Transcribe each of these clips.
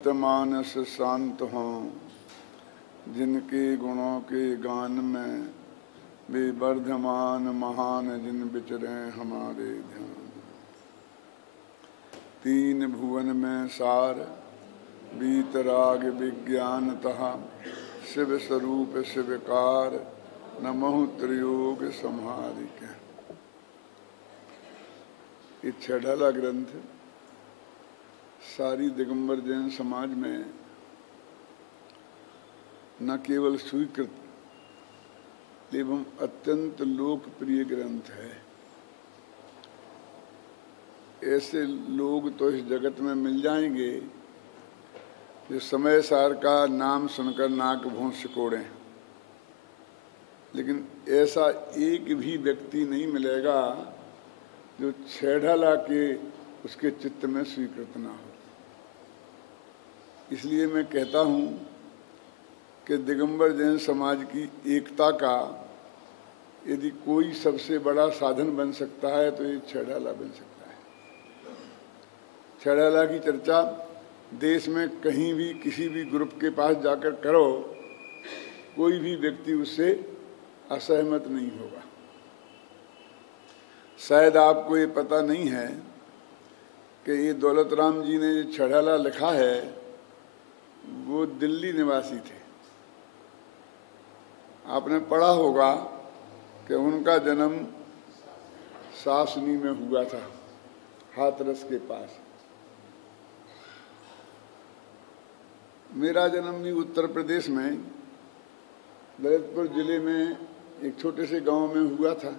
मानस शांत हों, जिनके गुणों के गान में वे वर्धमान महान जिन विचरे हमारे ध्यान। तीन भुवन में सार बीतराग विज्ञान तहा, शिव स्वरूप शिवकार नमोह त्रियोग संहारिक। ये छेढ़ाला ग्रंथ सारी दिगंबर जैन समाज में न केवल स्वीकृत एवं अत्यंत लोकप्रिय ग्रंथ है। ऐसे लोग तो इस जगत में मिल जाएंगे जो समय सार का नाम सुनकर नाक भौं सिकोड़ें, लेकिन ऐसा एक भी व्यक्ति नहीं मिलेगा जो छेढ़ाला के उसके चित्त में स्वीकृत ना हो। इसलिए मैं कहता हूँ कि दिगंबर जैन समाज की एकता का यदि कोई सबसे बड़ा साधन बन सकता है तो ये छेढ़ाला बन सकता है। छेढ़ाला की चर्चा देश में कहीं भी किसी भी ग्रुप के पास जाकर करो, कोई भी व्यक्ति उससे असहमत नहीं होगा। शायद आपको ये पता नहीं है कि ये दौलत राम जी ने जो छेढ़ाला लिखा है वो दिल्ली निवासी थे। आपने पढ़ा होगा कि उनका जन्म सासनी में हुआ था, हाथरस के पास। मेरा जन्म भी उत्तर प्रदेश में ललितपुर जिले में एक छोटे से गांव में हुआ था।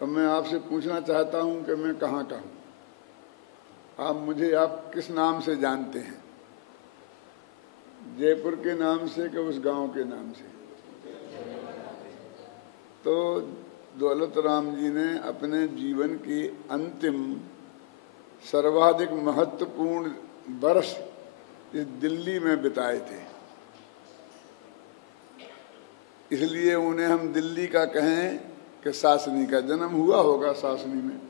अब मैं आपसे पूछना चाहता हूं कि मैं कहाँ का हूं। आप किस नाम से जानते हैं? जयपुर के नाम से कि उस गांव के नाम से? तो दौलत राम जी ने अपने जीवन के अंतिम सर्वाधिक महत्वपूर्ण वर्ष इस दिल्ली में बिताए थे। इसलिए उन्हें हम दिल्ली का कहें कि सासनी का। जन्म हुआ होगा सासनी में।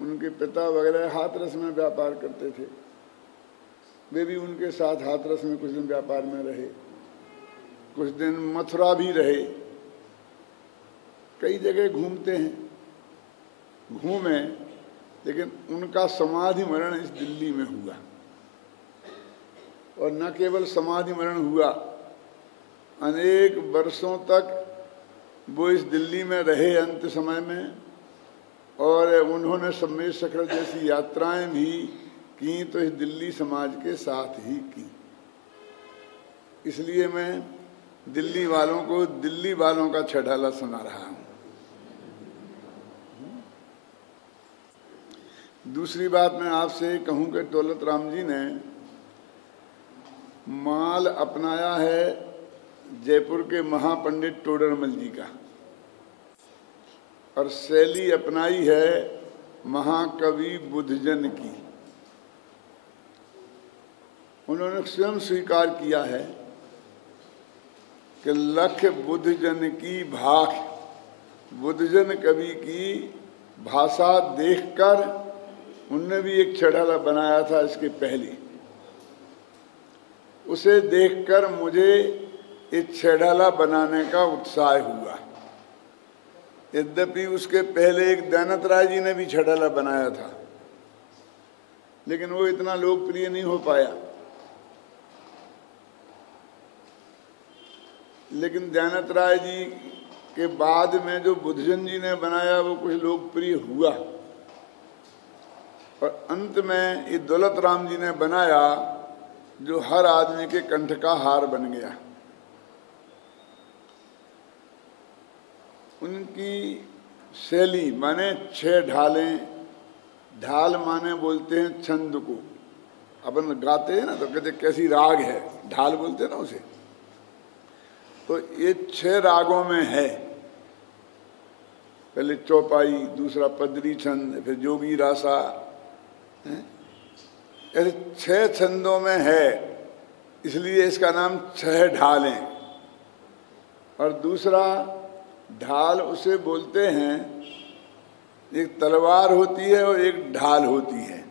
उनके पिता वगैरह हाथरस में व्यापार करते थे, वे भी उनके साथ हाथरस में कुछ दिन व्यापार में रहे, कुछ दिन मथुरा भी रहे। कई जगह घूमते हैं, घूमे, लेकिन उनका समाधि मरण इस दिल्ली में हुआ। और न केवल समाधि मरण हुआ, अनेक वर्षों तक वो इस दिल्ली में रहे अंत समय में, और उन्होंने सम्मेद शिखर जैसी यात्राएं भी की तो इस दिल्ली समाज के साथ ही की। इसलिए मैं दिल्ली वालों को दिल्ली वालों का छेढ़ाला सुना रहा हूं। दूसरी बात मैं आपसे कहूं कि दौलत राम जी ने माल अपनाया है जयपुर के महापंडित टोडरमल जी का, और शैली अपनाई है महाकवि बुद्धजन की। उन्होंने स्वयं स्वीकार किया है कि लख बुद्धजन की भाख, बुद्धजन कवि की भाषा देखकर उनने भी एक छेढ़ाला बनाया था इसके पहले। उसे देखकर मुझे इस छेढ़ाला बनाने का उत्साह हुआ। यद्यपि उसके पहले एक दयानंद राय जी ने भी छेढ़ाला बनाया था, लेकिन वो इतना लोकप्रिय नहीं हो पाया। लेकिन दयानंद राय जी के बाद में जो बुद्धजन जी ने बनाया वो कुछ लोकप्रिय हुआ, और अंत में ये दौलत राम जी ने बनाया जो हर आदमी के कंठ का हार बन गया। उनकी शैली माने 6 ढालें, ढाल माने बोलते हैं छंद को। अपन गाते हैं ना तो कहते कैसी राग है, ढाल बोलते हैं ना उसे। तो ये 6 रागों में है। पहले चौपाई, दूसरा पदरी छंद, फिर जोगी रासा, ऐसे 6 छंदों में है। इसलिए इसका नाम 6 ढालें। और दूसरा ढाल उसे बोलते हैं, एक तलवार होती है और एक ढाल होती है।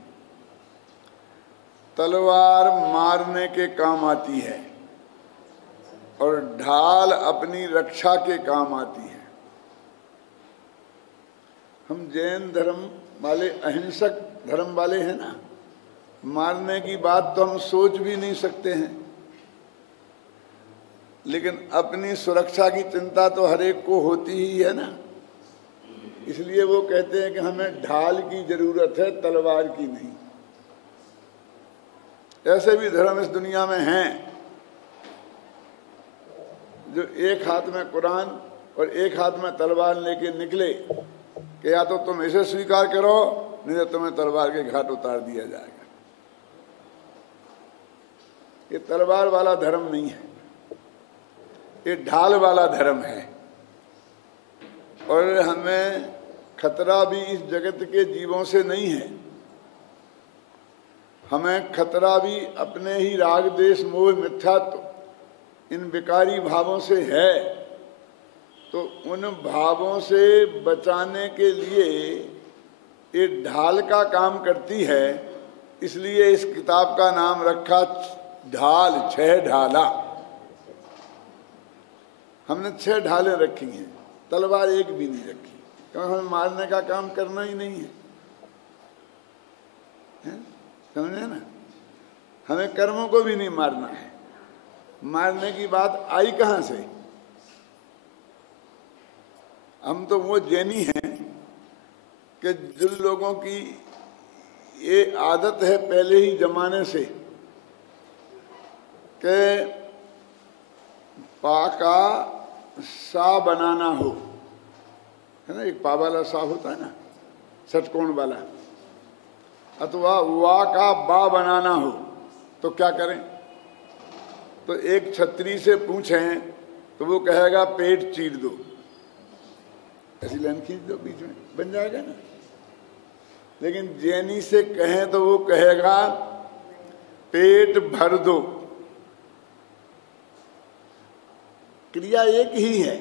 तलवार मारने के काम आती है और ढाल अपनी रक्षा के काम आती है। हम जैन धर्म वाले अहिंसक धर्म वाले हैं ना, मारने की बात तो हम सोच भी नहीं सकते हैं, लेकिन अपनी सुरक्षा की चिंता तो हर एक को होती ही है ना। इसलिए वो कहते हैं कि हमें ढाल की जरूरत है, तलवार की नहीं। ऐसे भी धर्म इस दुनिया में हैं जो एक हाथ में कुरान और एक हाथ में तलवार लेके निकले कि या तो तुम इसे स्वीकार करो, नहीं तो तुम्हें तलवार के घाट उतार दिया जाएगा। ये तलवार वाला धर्म नहीं है, ये ढाल वाला धर्म है। और हमें खतरा भी इस जगत के जीवों से नहीं है, हमें खतरा भी अपने ही राग देश मोह मिथ्यात्व इन विकारी भावों से है। तो उन भावों से बचाने के लिए ये ढाल का काम करती है। इसलिए इस किताब का नाम रखा ढाल, 6 ढाला। हमने 6 ढालें रखी हैं, तलवार एक भी नहीं रखी, क्योंकि हमें मारने का काम करना ही नहीं है, समझे ना। हमें कर्मों को भी नहीं मारना है। मारने की बात आई कहाँ से? हम तो वो जैनी हैं कि जिन लोगों की ये आदत है पहले ही जमाने से कि पा का सा बनाना हो, है ना, एक पा वाला सा होता है ना, षटकोण वाला, अथवा वा का बा बनाना हो तो क्या करें? तो एक छतरी से पूछें तो वो कहेगा पेट चीर दो, ऐसी लाइन खींच दो, बीच में बन जाएगा ना। लेकिन जैनी से कहें तो वो कहेगा पेट भर दो। क्रिया एक ही है,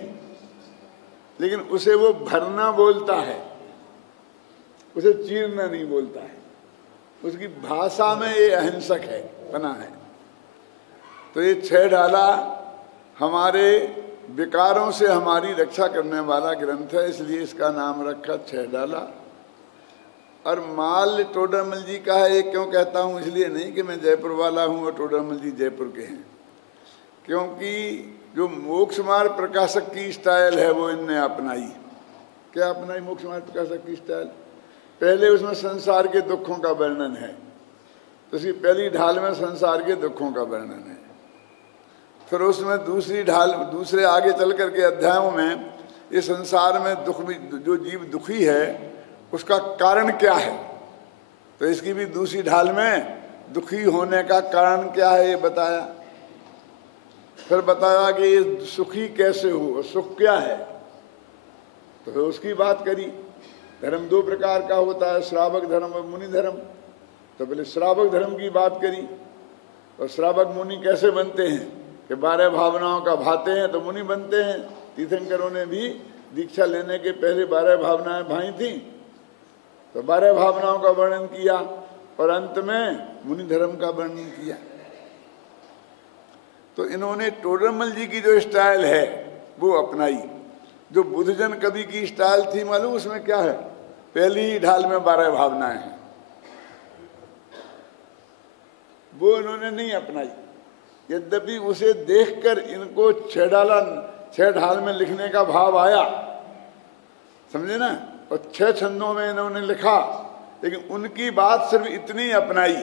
लेकिन उसे वो भरना बोलता है, उसे चीरना नहीं बोलता है। उसकी भाषा में ये अहिंसक है, बना है। तो ये 6 ढाला हमारे विकारों से हमारी रक्षा करने वाला ग्रंथ है, इसलिए इसका नाम रखा 6 ढाला। और माल टोडरमल जी का है। ये क्यों कहता हूँ? इसलिए नहीं कि मैं जयपुर वाला हूँ और टोडरमल जी जयपुर के हैं, क्योंकि जो मोक्ष मार्ग प्रकाशक की स्टाइल है वो इनने अपनाई। क्या अपनाई मोक्ष मार्ग प्रकाशक की स्टाइल? पहले उसमें संसार के दुखों का वर्णन है, तो उसकी पहली ढाल में संसार के दुखों का वर्णन है। फिर उसमें दूसरी ढाल, दूसरे आगे चल करके अध्यायों में ये संसार में दुख भी, जो जीव दुखी है उसका कारण क्या है, तो इसकी भी दूसरी ढाल में दुखी होने का कारण क्या है ये बताया। फिर बताया कि ये सुखी कैसे हो, सुख क्या है, तो फिर उसकी बात करी। धर्म 2 प्रकार का होता है, श्रावक धर्म और मुनि धर्म। तो पहले श्रावक धर्म की बात करी, और श्रावक मुनि कैसे बनते हैं कि 12 भावनाओं का भाते हैं तो मुनि बनते हैं। तीर्थंकरों ने भी दीक्षा लेने के पहले 12 भावनाएं भाई थी, तो 12 भावनाओं का वर्णन किया और अंत में मुनि धर्म का वर्णन किया। तो इन्होंने टोडरमल जी की जो स्टाइल है वो अपनाई। जो बुद्धजन कवि की स्टाइल थी मालूम उसमें क्या है? पहली ही ढाल में 12 भावनाएं हैं, वो इन्होंने नहीं अपनाई। यद्यपि उसे देखकर इनको 6 ढाल में लिखने का भाव आया, समझे ना, और 6 छंदों में इन्होंने लिखा, लेकिन उनकी बात सिर्फ इतनी अपनाई,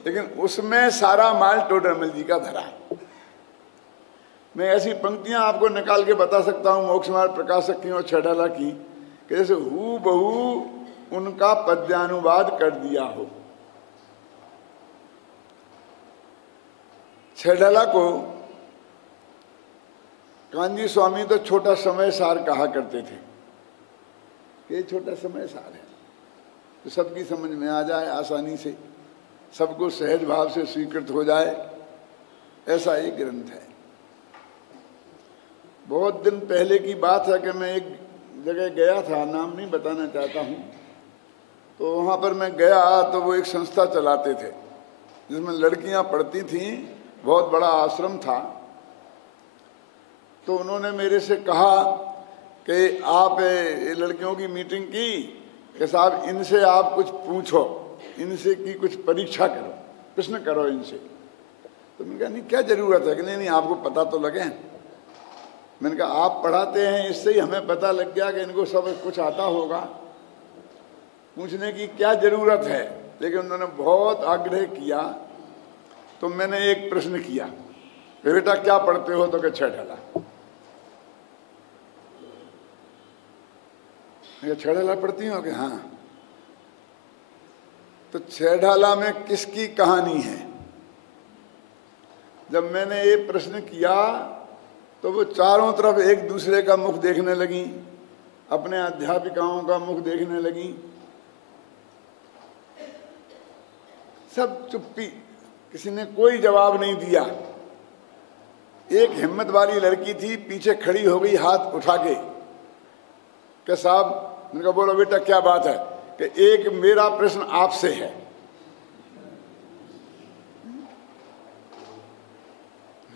लेकिन उसमें सारा माल टोडरमल जी का भरा। मैं ऐसी पंक्तियां आपको निकाल के बता सकता हूं मोक्ष मार्ग प्रकाशक की और 6 ढाला की, कि जैसे हू बहू उनका पद्यानुवाद कर दिया हो। 6 ढाला को कांजी स्वामी तो छोटा समय सार कहा करते थे। ये छोटा समय सार है तो सबकी समझ में आ जाए, आसानी से सबको सहज भाव से स्वीकृत हो जाए, ऐसा एक ग्रंथ है। बहुत दिन पहले की बात है कि मैं एक जगह गया था, नाम नहीं बताना चाहता हूँ। तो वहाँ पर मैं गया तो वो एक संस्था चलाते थे, जिसमें लड़कियां पढ़ती थीं, बहुत बड़ा आश्रम था। तो उन्होंने मेरे से कहा कि आप लड़कियों की मीटिंग की कि साहब इनसे आप कुछ पूछो, इनसे की कुछ परीक्षा करो, प्रश्न करो इनसे। तो मैंने कहा नहीं, क्या जरूरत है कि नहीं आपको पता तो लगे। मैंने कहा आप पढ़ाते हैं, इससे ही हमें पता लग गया कि इनको सब कुछ आता होगा, पूछने की क्या जरूरत है। लेकिन उन्होंने बहुत आग्रह किया तो मैंने एक प्रश्न किया, बेटा क्या पढ़ते हो? तो क्या 6 ढाला। मैं 6 ढाला पढ़ती हूँ कि हाँ। तो 6 ढाला में किसकी कहानी है? जब मैंने ये प्रश्न किया तो वो चारों तरफ एक दूसरे का मुख देखने लगी, अपने अध्यापिकाओं का मुख देखने लगी, सब चुप्पी, किसी ने कोई जवाब नहीं दिया। एक हिम्मत वाली लड़की थी, पीछे खड़ी हो गई हाथ उठा के कि साहब, मैंने कहा बोलो बेटा क्या बात है? कि एक मेरा प्रश्न आपसे है।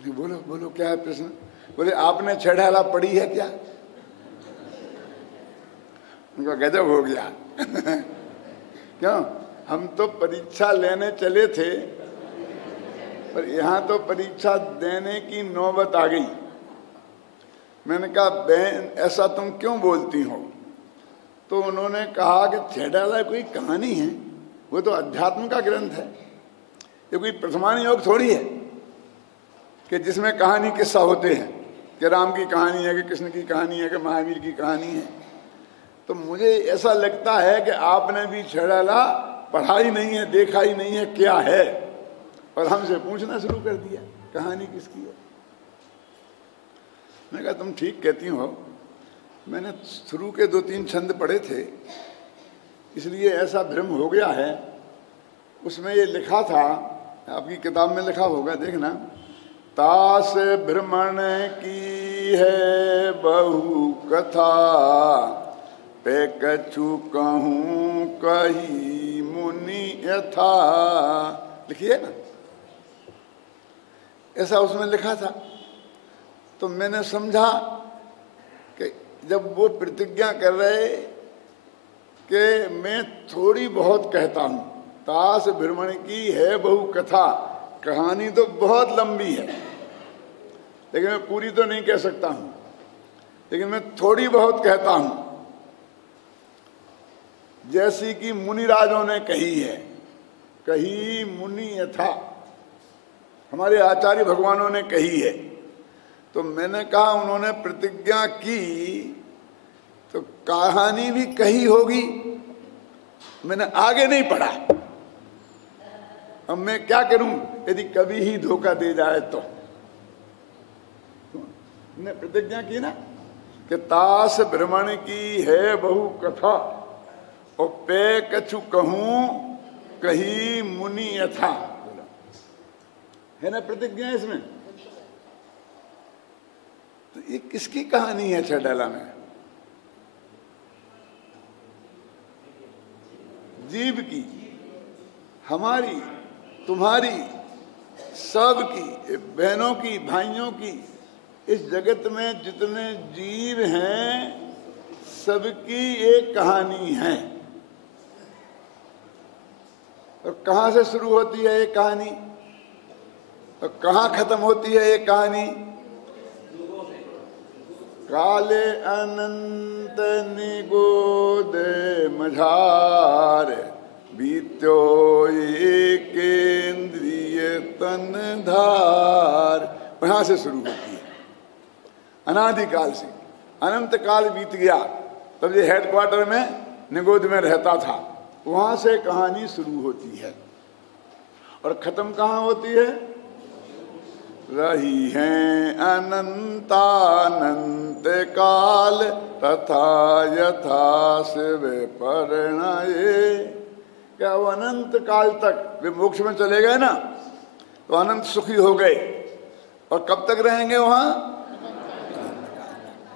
बोलो बोलो क्या है प्रश्न? बोले आपने 6 ढाला पढ़ी है क्या? उनका गजब हो गया। क्यों? हम तो परीक्षा लेने चले थे, पर यहाँ तो परीक्षा देने की नौबत आ गई। मैंने कहा बहन ऐसा तुम क्यों बोलती हो? तो उन्होंने कहा कि 6 ढाला कोई कहानी है, वो तो अध्यात्म का ग्रंथ है, ये कोई प्रथमान योग थोड़ी है कि जिसमें कहानी किस्सा होते हैं, कि राम की कहानी है, कि कृष्ण की कहानी है, कि महावीर की कहानी है। तो मुझे ऐसा लगता है कि आपने भी 6 ढाला पढ़ा ही नहीं है, देखा ही नहीं है क्या है, और हमसे पूछना शुरू कर दिया कहानी किसकी है। मैंने कहा तुम ठीक कहती हो, मैंने शुरू के 2-3 छंद पढ़े थे, इसलिए ऐसा भ्रम हो गया है। उसमें ये लिखा था, आपकी किताब में लिखा होगा, देखना, तास भ्रमण की है बहु कथा, पे कछु कहूँ कही मुनि यथा, लिखिए ना, ऐसा उसमें लिखा था। तो मैंने समझा कि जब वो प्रतिज्ञा कर रहे कि मैं थोड़ी बहुत कहता हूँ, तास भ्रमण की है बहु कथा, कहानी तो बहुत लंबी है, लेकिन मैं पूरी तो नहीं कह सकता हूँ, लेकिन मैं थोड़ी बहुत कहता हूँ, जैसी कि मुनिराजों ने कही है, कही मुनि यथा, हमारे आचार्य भगवानों ने कही है। तो मैंने कहा उन्होंने प्रतिज्ञा की तो कहानी भी कही होगी, मैंने आगे नहीं पढ़ा। अब मैं क्या करूं यदि कभी ही धोखा दे जाए तो? ने प्रतिज्ञा की ना कि तास भ्रमण की है बहु कथा, और पे कछु कहूं कही मुनि यथा, है ना प्रतिज्ञा इसमें। तो ये किसकी कहानी है 6 ढाला में? जीव की, हमारी, तुम्हारी, सबकी, बहनों की, भाइयों की। इस जगत में जितने जीव हैं सबकी एक कहानी है। और कहाँ से शुरू होती है एक कहानी और कहाँ खत्म होती है एक कहानी? काले अनंत निगोद मझार, बीत्यो एकेंद्रिय तन धार, वहां से शुरू होती है। अनादिकाल से अनंत काल बीत गया, तब ये हेडक्वार्टर में निगोद में रहता था, वहां से कहानी शुरू होती है। और खत्म कहाँ होती है? रही हैं अनंतानंत काल, तथा यथा शिव परिणये। क्या वो अनंत काल तक वे मोक्ष में चले गए ना, तो अनंत सुखी हो गए। और कब तक रहेंगे वहां?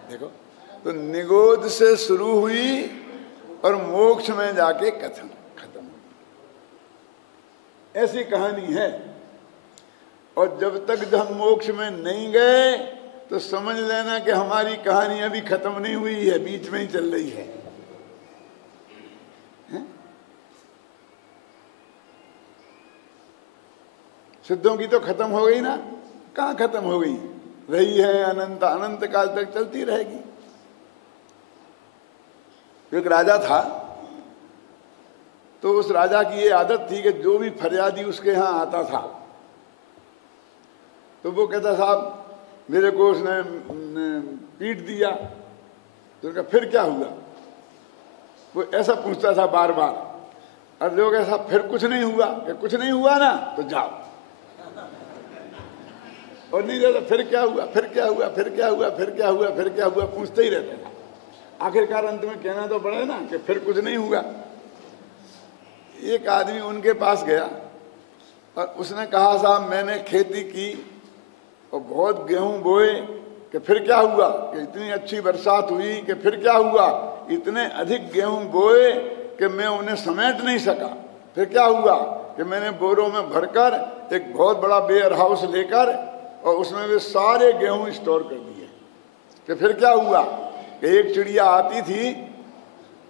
देखो, तो निगोद से शुरू हुई और मोक्ष में जाके कथन खत्म हुई। ऐसी कहानी है। और जब तक हम मोक्ष में नहीं गए तो समझ लेना कि हमारी कहानी अभी खत्म नहीं हुई है, बीच में ही चल रही है। सिद्धों की तो खत्म हो गई ना, कहाँ खत्म हो गई, रही है अनंत अनंत काल तक चलती रहेगी। एक राजा था, तो उस राजा की ये आदत थी कि जो भी फरियादी उसके यहाँ आता था तो वो कहता साहब मेरे को उसने पीट दिया। तो उनका फिर क्या हुआ, वो ऐसा पूछता था बार बार। और लोग ऐसा फिर कुछ नहीं हुआ, कि कुछ नहीं हुआ ना तो जाओ। और नहीं रहता फिर क्या हुआ, फिर क्या हुआ, फिर क्या हुआ, फिर क्या हुआ, फिर क्या हुआ, पूछते ही रहते हैं। आखिरकार अंत में कहना तो पड़े ना कि फिर कुछ नहीं हुआ। एक आदमी उनके पास गया और उसने कहा साहब मैंने खेती की और बहुत गेहूं बोए, कि फिर क्या हुआ, कि इतनी अच्छी बरसात हुई, कि फिर क्या हुआ, इतने अधिक गेहूं बोए कि मैं उन्हें समेट नहीं सका। फिर क्या हुआ कि मैंने बोरों में भरकर एक बहुत बड़ा वेयर हाउस लेकर और उसमें वे सारे गेहूं स्टोर कर दिए। कि फिर क्या हुआ कि एक चिड़िया आती थी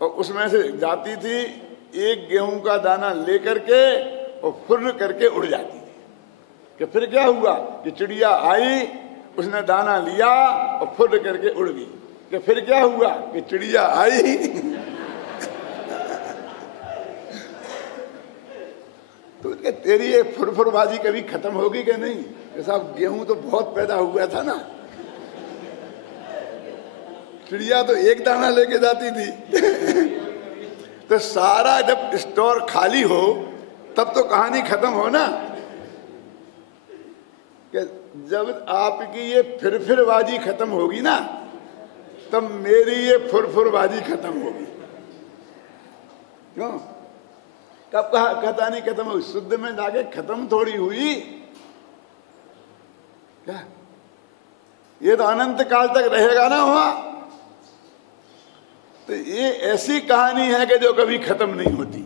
और उसमें से जाती थी, एक गेहूं का दाना लेकर के और फुर्र करके उड़ जाती थी। कि फिर क्या हुआ कि चिड़िया आई, उसने दाना लिया और फुर्र करके उड़ गई। कि फिर क्या हुआ कि चिड़िया आई तो तेरी ये फुरफुरबाजी कभी खत्म होगी कि नहीं? कि साहब गेहूं तो बहुत पैदा हुआ था ना, चिड़िया तो एक दाना लेके जाती थी तो सारा जब स्टोर खाली हो तब तो कहानी खत्म हो ना। कि जब आपकी ये फिरफिरबाजी खत्म होगी ना तब मेरी ये फुरफुरबाजी खत्म होगी। क्यों? कब कहा कथा नहीं खत्म हुई, शुद्ध में जाके खत्म थोड़ी हुई क्या? ये तो अनंत काल तक रहेगा ना वहां। तो ये ऐसी कहानी है कि जो कभी खत्म नहीं होती।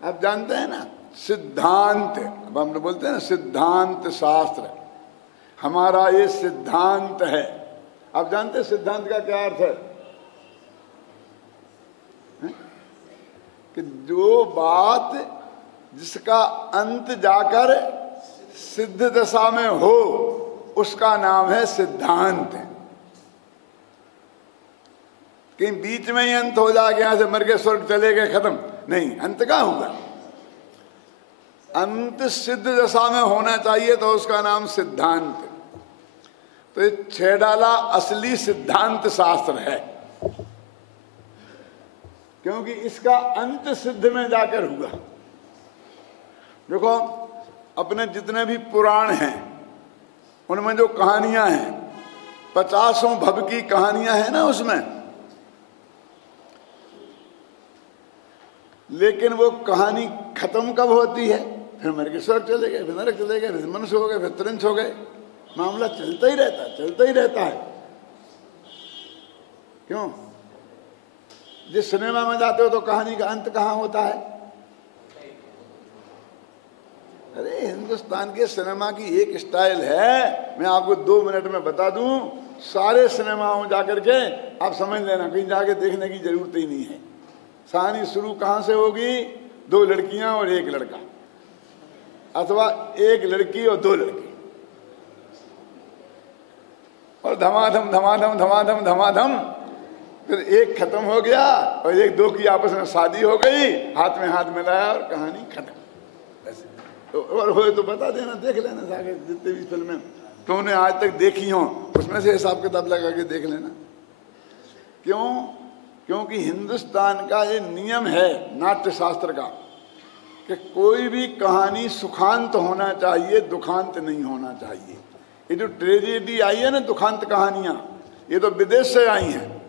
आप जानते हैं ना सिद्धांत, अब हम बोलते हैं ना सिद्धांत शास्त्र, हमारा ये सिद्धांत है। आप जानते हैं सिद्धांत का क्या अर्थ है? कि जो बात जिसका अंत जाकर सिद्ध दशा में हो उसका नाम है सिद्धांत। कहीं बीच में ही अंत हो जाएगा, यहां से मर के स्वर्ग चले गए, खत्म नहीं, अंत का होगा। अंत सिद्ध दशा में होना चाहिए तो उसका नाम सिद्धांत। तो ये 6 डाला असली सिद्धांत शास्त्र है, क्योंकि इसका अंत सिद्ध में जाकर हुआ। देखो अपने जितने भी पुराण हैं उनमें जो कहानियां हैं, 50 भव की कहानियां हैं ना उसमें, लेकिन वो कहानी खत्म कब होती है? फिर मर के स्वर्ग चले गए, फिर नरक चले गए, फिर मनुष्य हो गए, फिर त्रिंश हो गए। मामला चलता ही रहता है, चलता ही रहता है। क्यों? जिस सिनेमा में जाते हो तो कहानी का अंत कहाँ होता है? अरे हिंदुस्तान के सिनेमा की एक स्टाइल है, मैं आपको 2 मिनट में बता दूं। सारे सिनेमाओं जाकर के आप समझ लेना, कहीं जाके देखने की जरूरत ही नहीं है। कहानी शुरू कहाँ से होगी? 2 लड़कियां और 1 लड़का, अथवा 1 लड़की और 2 लड़के, और धमाधम धमाधम धमाधम धमाधम, फिर एक खत्म हो गया और 1-2 की आपस में शादी हो गई, हाथ में हाथ मिलाया और कहानी खत्म। ऐसे और हो तो बता देना, देख लेना जाके जितने भी फिल्में तुमने आज तक देखी हो उसमें से हिसाब किताब लगा के देख लेना। क्यों? क्योंकि हिंदुस्तान का ये नियम है नाट्य शास्त्र का कि कोई भी कहानी सुखांत होना चाहिए, दुखांत नहीं होना चाहिए। ये जो ट्रेजेडी आई है ना, दुखांत कहानियां, ये तो विदेश से आई हैं।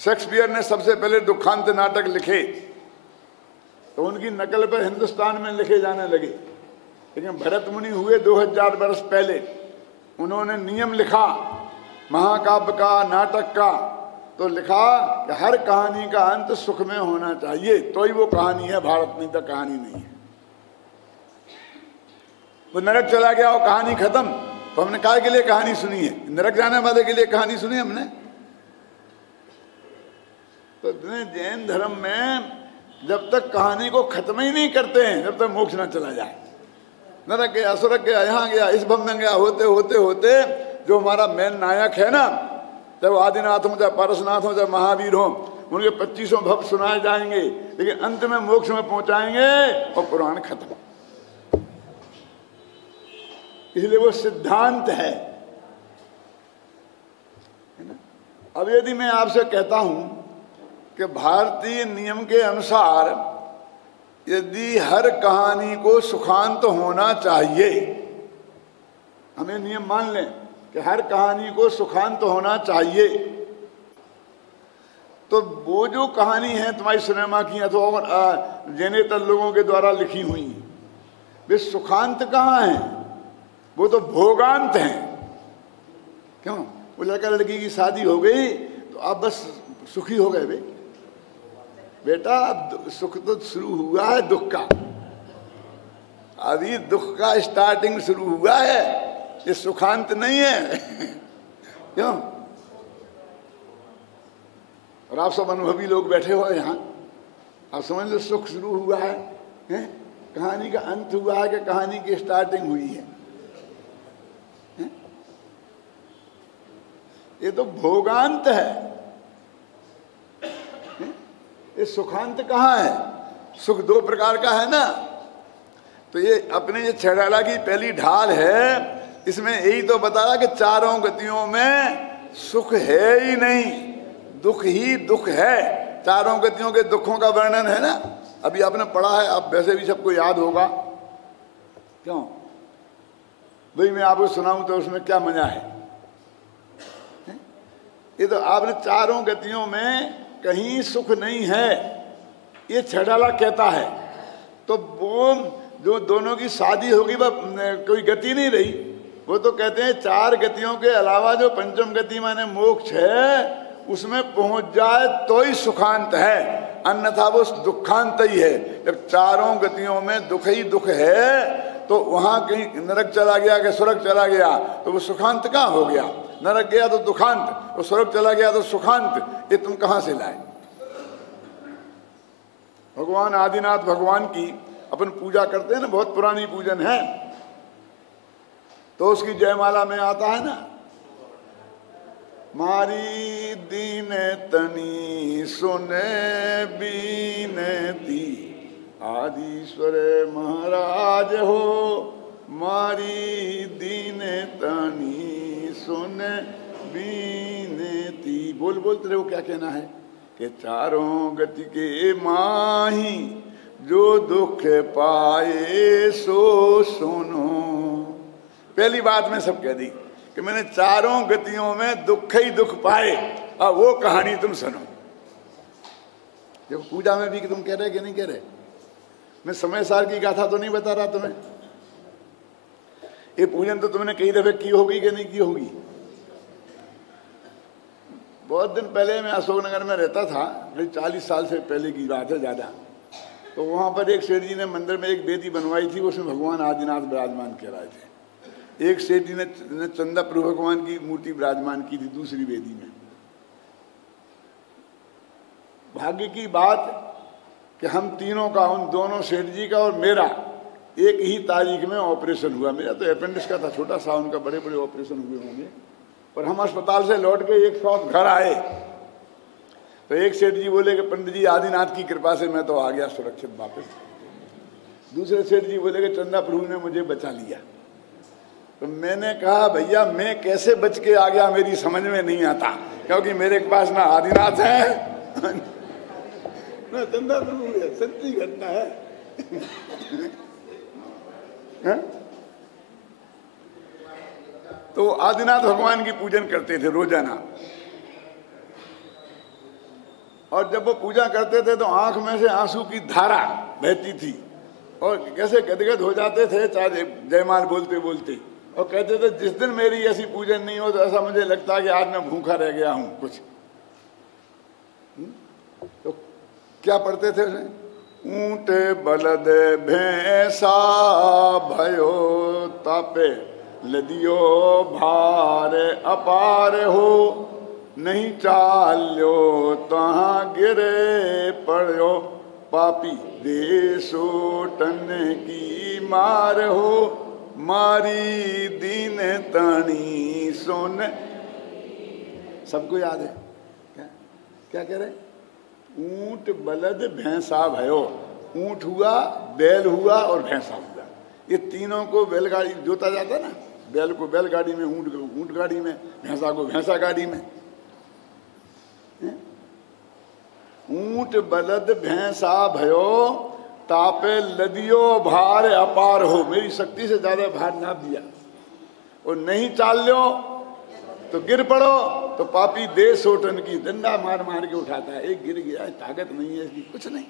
शेक्सपियर ने सबसे पहले दुखांत नाटक लिखे तो उनकी नकल पर हिंदुस्तान में लिखे जाने लगे। लेकिन भरत मुनि हुए 2000 वर्ष पहले, उन्होंने नियम लिखा महाकाव्य का, नाटक का, तो लिखा कि हर कहानी का अंत सुख में होना चाहिए, तो ही वो कहानी है भारत, नहीं तो कहानी नहीं है। वो नरक चला गया और कहानी खत्म, तो हमने काय के लिए कहानी सुनी है? नरक जाने वाले के लिए कहानी सुनी हमने। तो जैन धर्म में जब तक कहानी को खत्म ही नहीं करते हैं, जब तक मोक्ष न चला जाए। नरक गया, स्वर्ग गया, यहाँ गया, इस भव में गया, होते होते होते जो हमारा मेन नायक है ना, चाहे वो आदिनाथ हो, चाहे पारसनाथ हो, चाहे महावीर हो, उनके 25 भव सुनाए जाएंगे, लेकिन अंत में मोक्ष में पहुंचाएंगे और पुराण खत्म। इसलिए वो सिद्धांत है ना। अब यदि मैं आपसे कहता हूं कि भारतीय नियम के अनुसार यदि हर कहानी को सुखांत होना चाहिए, हमें नियम मान लें कि हर कहानी को सुखांत होना चाहिए, तो वो जो कहानी है तुम्हारी सिनेमा की अथवा और जैनेतर लोगों के द्वारा लिखी हुई, वे सुखांत कहाँ हैं? वो तो भोगांत हैं। क्यों? वो लड़का लड़की की शादी हो गई तो आप बस सुखी हो गए बेटा, अब सुख तो शुरू हुआ है दुख का, अभी दुख का स्टार्टिंग शुरू हुआ है, ये सुखांत नहीं है। क्यों? और आप सब अनुभवी लोग बैठे हो यहाँ, आप समझ लो सुख शुरू हुआ है, कहानी का अंत हुआ है कि कहानी की स्टार्टिंग हुई है? ये तो भोगांत है, ये सुखांत कहाँ है? सुख दो प्रकार का है ना। तो ये अपने ये छेड़ाला की पहली ढाल है, इसमें यही तो बता रहा कि चारों गतियों में सुख है ही नहीं, दुख ही दुख है। चारों गतियों के दुखों का वर्णन है ना, अभी आपने पढ़ा है, आप वैसे भी सबको याद होगा। क्यों भाई मैं आपको सुनाऊं तो उसमें क्या मजा है? ये तो आपने चारों गतियों में कहीं सुख नहीं है, ये छेड़ाला कहता है। तो वो जो दोनों की शादी होगी वह कोई गति नहीं रही, वो तो कहते हैं चार गतियों के अलावा जो पंचम गति माने मोक्ष है, उसमें पहुंच जाए तो ही सुखांत है, अन्यथा वो दुखांत ही है। जब चारों गतियों में दुख ही दुख है तो वहां कहीं नरक चला गया कि स्वर्ग चला गया तो वो सुखांत कहाँ हो गया? नरक गया तो दुखांत, और स्वर्ग चला गया तो सुखांत, ये तुम कहां से लाए? भगवान आदिनाथ भगवान की अपन पूजा करते हैं ना, बहुत पुरानी पूजन है, तो उसकी जयमाला में आता है ना, मारी दीन तनी सुने बीनती, आदिश्वर महाराज हो, मारी दीन तनी सुन बीनती। बोल बोल तेरे को क्या कहना है कि चारों गति के माही जो दुख पाए सो सुनो। पहली बात मैं सब कह दी कि मैंने चारों गतियों में दुख ही दुख पाए, अब वो कहानी तुम सुनो। देखो पूजा में भी कि तुम कह रहे कि नहीं कह रहे, मैं समय सार की गाथा तो नहीं बता रहा तुम्हें। ये पूजन तो तुमने कई दफे की होगी कि नहीं की होगी। बहुत दिन पहले मैं अशोकनगर में रहता था, करीब 40 साल से पहले की बात है ज़्यादा। तो वहाँ पर एक सेठ जी ने मंदिर में एक वेदी बनवाई थी, उसमें भगवान आदिनाथ विराजमान कह रहे थे। एक सेठ जी ने चंदा प्रभु भगवान की मूर्ति विराजमान की थी दूसरी वेदी में। भाग्य की बात कि हम तीनों का, उन दोनों सेठ जी का और मेरा, एक ही तारीख में ऑपरेशन हुआ। मेरा तो अपेंडिक्स का था छोटा सा, उनका बड़े बड़े ऑपरेशन हुए होंगे। और हम अस्पताल से लौट के एक साथ घर आए तो एक सेठ जी बोले कि पंडित जी आदिनाथ की कृपा से मैं तो आ गया सुरक्षित वापस। दूसरे सेठ जी बोले कि चंदा प्रभु ने मुझे बचा लिया। तो मैंने कहा भैया मैं कैसे बच के आ गया मेरी समझ में नहीं आता, क्योंकि मेरे पास ना आदिनाथ है ना चंदा प्रभु है। सच्ची घटना है। तो आदिनाथ भगवान की पूजन करते थे रोजाना, और जब वो पूजा करते थे तो आंख में से आंसू की धारा बहती थी और कैसे गदगद हो जाते थे चाहे जयमाल बोलते बोलते, और कहते थे जिस दिन मेरी ऐसी पूजन नहीं हो तो ऐसा मुझे लगता है कि आज मैं भूखा रह गया हूं कुछ। क्या पढ़ते थे उसमें? ऊंट बलद भैंसा भयो तापे लदियो भार अपार हो, नहीं चाल्यो तहाँ गिरे पड़ो, पापी देशोटन की मार हो, मारी दीन तानी सोन। सबको याद है क्या? क्या कह रहे? ऊंट बलद भैंसा भयो। ऊंट हुआ, बैल हुआ और भैंसा हुआ। ये तीनों को बैलगाड़ी जोता जाता ना, बैल को बैलगाड़ी में, ऊंट को ऊंट गाड़ी में, भैंसा को भैंसा गाड़ी में। ऊंट बलद भैंसा भयो तापे लदियो भार अपार हो, मेरी शक्ति से ज्यादा भार नाप दिया। और नहीं चाल लो तो गिर पड़ो, तो पापी देश सोटन की, डंडा मार मार के उठाता है। एक गिर गया, ताकत नहीं है इसकी, कुछ नहीं।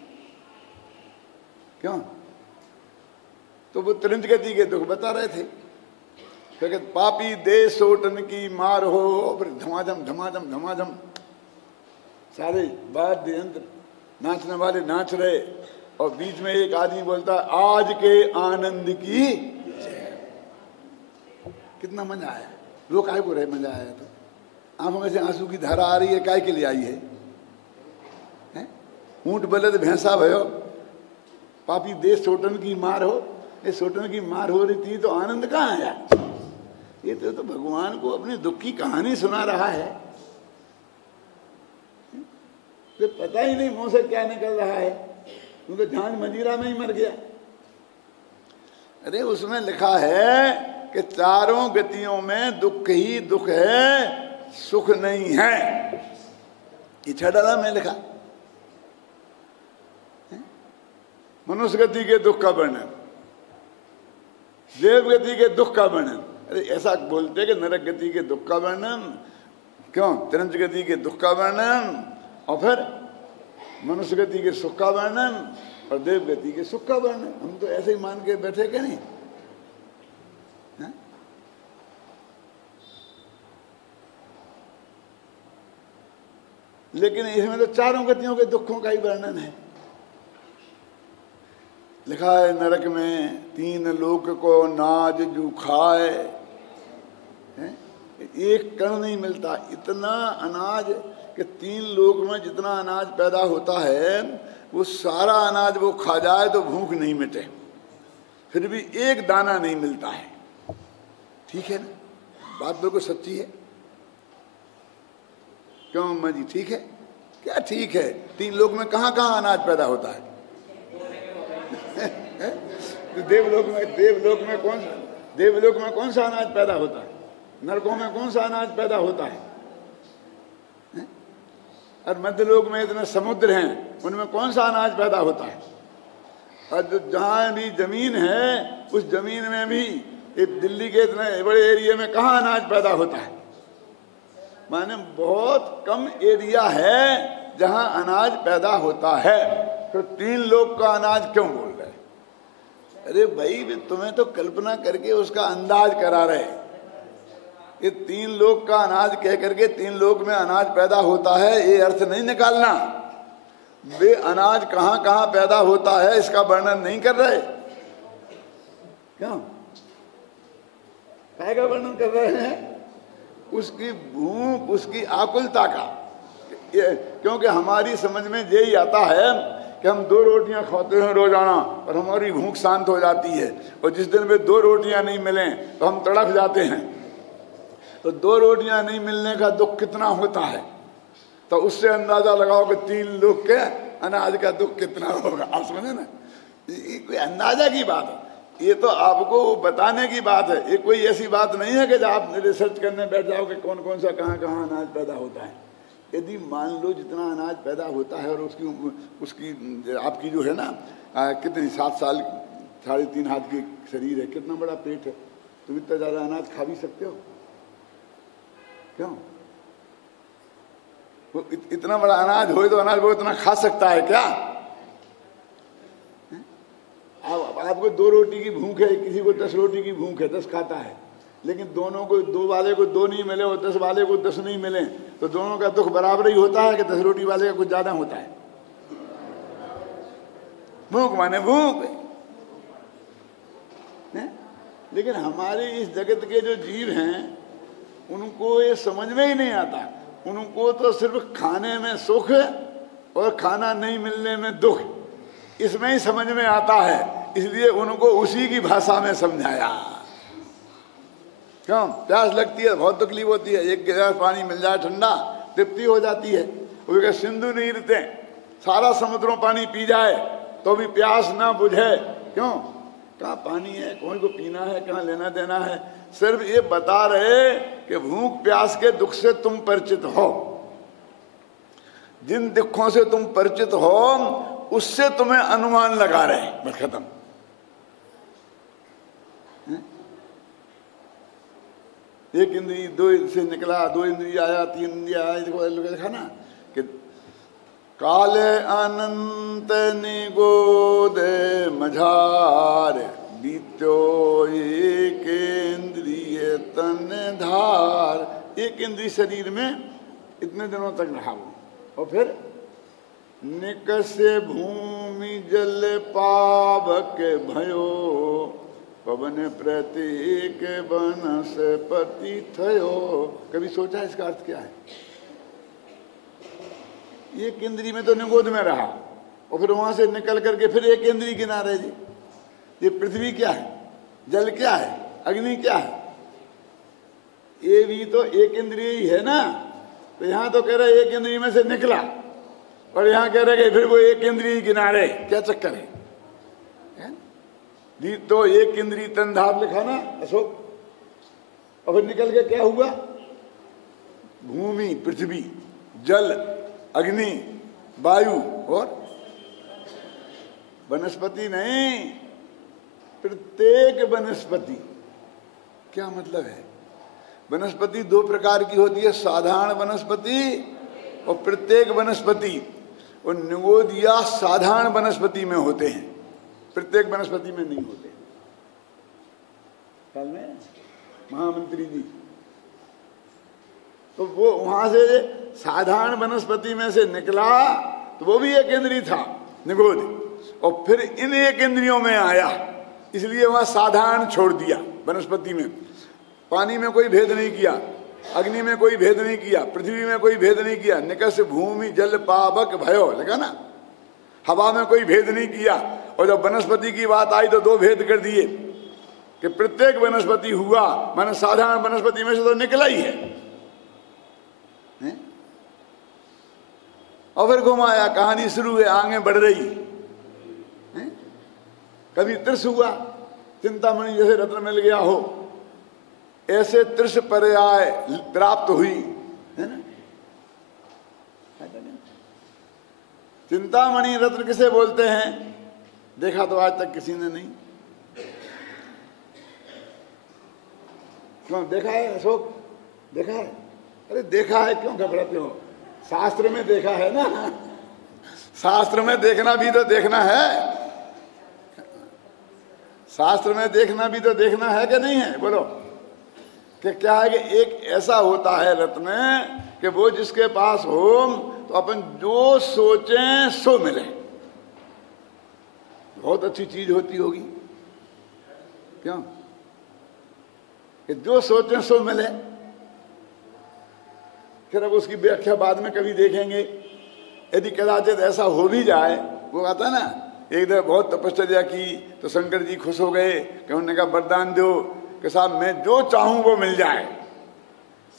क्यों? तो वो तुरंत गति के दुख बता रहे थे, क्योंकि पापी देश सोटन की मार हो, फिर धमाधम धमाधम धमाधम सारे वाद्य यंत्र, नाचने वाले नाच रहे, और बीच में एक आदमी बोलता आज के आनंद की जय। कितना मजा आया। लोग काय को रहे, मजा आया तो आंखों में से आंसू की धारा आ रही है, काय के लिए आई है? ऊंट बलद भैंसा भयो, पापी देश सोटन की मार हो। ये सोटन की मार हो रही थी तो आनंद कहाँ आया? ये तो भगवान को अपनी दुख की कहानी सुना रहा है, तो पता ही नहीं मुंह से क्या निकल रहा है, क्योंकि ध्यान मजीरा में ही मर गया। अरे उसमें लिखा है कि चारों गतियों में दुख ही दुख है, सुख नहीं है। ये छड़ा में लिखा। मनुष्य गति के दुख का वर्णन, देव गति के दुख का वर्णन। अरे ऐसा बोलते कि नरक गति के दुख का वर्णन, क्यों? तिरंज गति के दुख का वर्णन, और फिर मनुष्य गति के सुख का वर्णन, और देव गति के सुख का वर्णन। हम तो ऐसे ही मान के बैठे कि नहीं? है? लेकिन इसमें तो चारों गतियों के दुखों का ही वर्णन है। लिखा है नरक में तीन लोक को नाज जू खाए, एक कण नहीं मिलता। इतना अनाज कि तीन लोक में जितना अनाज पैदा होता है वो सारा अनाज वो खा जाए तो भूख नहीं मिटे, फिर भी एक दाना नहीं मिलता है। ठीक है ना? बात बिल्कुल सच्ची है। क्यों अम्मा जी? ठीक है क्या? ठीक है। तीन लोक में कहाँ कहाँ अनाज पैदा होता है? तो देवलोक में कौन सा अनाज पैदा होता है? नरकों में कौन सा अनाज पैदा होता है? और मध्यलोक में इतने समुद्र हैं, उनमें कौन सा अनाज पैदा होता है? और जहाँ भी जमीन है उस जमीन में भी दिल्ली के इतने बड़े एरिया में कहाँ अनाज पैदा होता है? माने बहुत कम एरिया है जहाँ अनाज पैदा होता है। तो तीन लोग का अनाज क्यों बोल रहे? अरे भाई तुम्हें तो कल्पना करके उसका अंदाज करा रहे। ये तीन लोग का अनाज कह करके तीन लोग में अनाज पैदा होता है, ये अर्थ नहीं निकालना। वे अनाज कहाँ कहाँ पैदा होता है इसका वर्णन नहीं कर रहे। क्यों? काय का वर्णन कर रहे हैं? उसकी भूख, उसकी आकुलता का। क्योंकि हमारी समझ में यही आता है कि हम 2 रोटियां खाते हैं रोजाना और हमारी भूख शांत हो जाती है, और जिस दिन में 2 रोटियां नहीं मिलें तो हम तड़प जाते हैं। तो 2 रोटियां नहीं मिलने का दुख कितना होता है, तो उससे अंदाजा लगाओ कि 3 लोग के अनाज का दुख कितना होगा। आप समझे ना? ये कोई अंदाजा की बात है, ये तो आपको बताने की बात है। ये कोई ऐसी बात नहीं है कि जब आप रिसर्च करने बैठ जाओ कि कौन कौन सा कहाँ कहाँ अनाज पैदा होता है। यदि मान लो जितना अनाज पैदा होता है और उसकी आपकी जो है ना कितनी 7 साल 3.5 हाथ की शरीर है, कितना बड़ा पेट है, तो इतना ज़्यादा अनाज खा भी सकते हो? क्यों? वो इतना बड़ा अनाज हो तो अनाज वो इतना खा सकता है क्या? आपको 2 रोटी की भूख है, किसी को 10 रोटी की भूख है, 10 खाता है, लेकिन दोनों को 2 वाले को 2 नहीं मिले और 10 वाले को 10 नहीं मिले, तो दोनों का दुख बराबर ही होता है कि 10 रोटी वाले का कुछ ज़्यादा होता है? भूख माने भूख है? लेकिन हमारे इस जगत के जो जीव हैं उनको ये समझ में ही नहीं आता। उनको तो सिर्फ खाने में सुख और खाना नहीं मिलने में दुख, इसमें ही समझ में आता है, इसलिए उनको उसी की भाषा में समझाया। क्यों? प्यास लगती है, बहुत तकलीफ होती है, एक गिलास पानी मिल जाए ठंडा तृप्ति हो जाती है। वो सिंधु नीरते सारा समुद्रों पानी पी जाए तो भी प्यास ना बुझे। क्यों? कहाँ पानी है, कौन को पीना है, कहाँ लेना देना है। सिर्फ ये बता रहे कि भूख प्यास के दुख से तुम परिचित हो, जिन दुखों से तुम परिचित हो उससे तुम्हें अनुमान लगा रहे। बस खत्म। एक इंद्री दो से निकला, दो इंद्री आया, तीन इंद्री आया, देखा ना कि काले अनंत निगोदे मझार बीतो एक इंद्रिय तन धार। एक इंद्री शरीर में इतने दिनों तक रहा वो, और फिर निकसे भूमि जल पावक भयो पवन प्रतीक वनस्पति थयो। कभी सोचा इसका अर्थ क्या है? एक इंद्री में तो निगोद में रहा और फिर वहां से निकल करके फिर एक इंद्री किनारे जी। ये पृथ्वी क्या है, जल क्या है, अग्नि क्या है? ये भी तो एक इंद्रिय ही है ना। तो यहाँ तो कह रहे एक इंद्रिय में से निकला और यहाँ कह रहे फिर वो एक इंद्रिय किनारे। क्या चक्कर है? दी तो एक इंद्रिय तंधाप लिखा ना अशोक, और फिर निकल के क्या हुआ? भूमि, पृथ्वी, जल, अग्नि, वायु और वनस्पति नहीं, प्रत्येक वनस्पति। क्या मतलब है? वनस्पति दो प्रकार की होती है, साधारण वनस्पति और प्रत्येक वनस्पति। और निगोदिया साधारण वनस्पति में होते हैं, प्रत्येक वनस्पति में नहीं होते। ख्याल में महामंत्री जी, तो वो वहां से साधारण वनस्पति में से निकला तो वो भी एक इंद्रिय था निगोद, और फिर इन एक इंद्रियों में आया, इसलिए वहां साधारण छोड़ दिया। वनस्पति में पानी में कोई भेद नहीं किया, अग्नि में कोई भेद नहीं किया, पृथ्वी में कोई भेद नहीं किया। निकस भूमि जल पावक भयो लगा ना, हवा में कोई भेद नहीं किया। और जब वनस्पति की बात आई तो दो भेद कर दिए कि प्रत्येक वनस्पति हुआ, माने साधारण वनस्पति में से तो निकला ही है। और फिर घुमाया, कहानी शुरू है, आगे बढ़ रही है। कभी त्रिश हुआ, चिंतामणि जैसे रत्न मिल गया हो, ऐसे त्रिश पर्याय प्राप्त हुई है ना। चिंतामणि रत्न किसे बोलते हैं? देखा तो आज तक किसी ने नहीं। क्यों देखा है अशोक? देखा है? अरे देखा है क्यों घबराते हो? शास्त्र में देखा है ना। शास्त्र में देखना भी तो देखना है, शास्त्र में देखना भी तो देखना है कि नहीं है? बोलो कि क्या है कि एक ऐसा होता है रत्न कि वो जिसके पास हो तो अपन जो सोचें सो मिले। बहुत अच्छी चीज होती होगी, क्यों? कि जो सोचें सो मिले। फिर अब उसकी व्याख्या बाद में कभी देखेंगे। यदि कदाचित ऐसा हो भी जाए, वो आता ना, एक दफा बहुत तपस्या की तो शंकर जी खुश हो गए कि उन्होंने कहा वरदान दो कि साहब मैं जो चाहूं वो मिल जाए।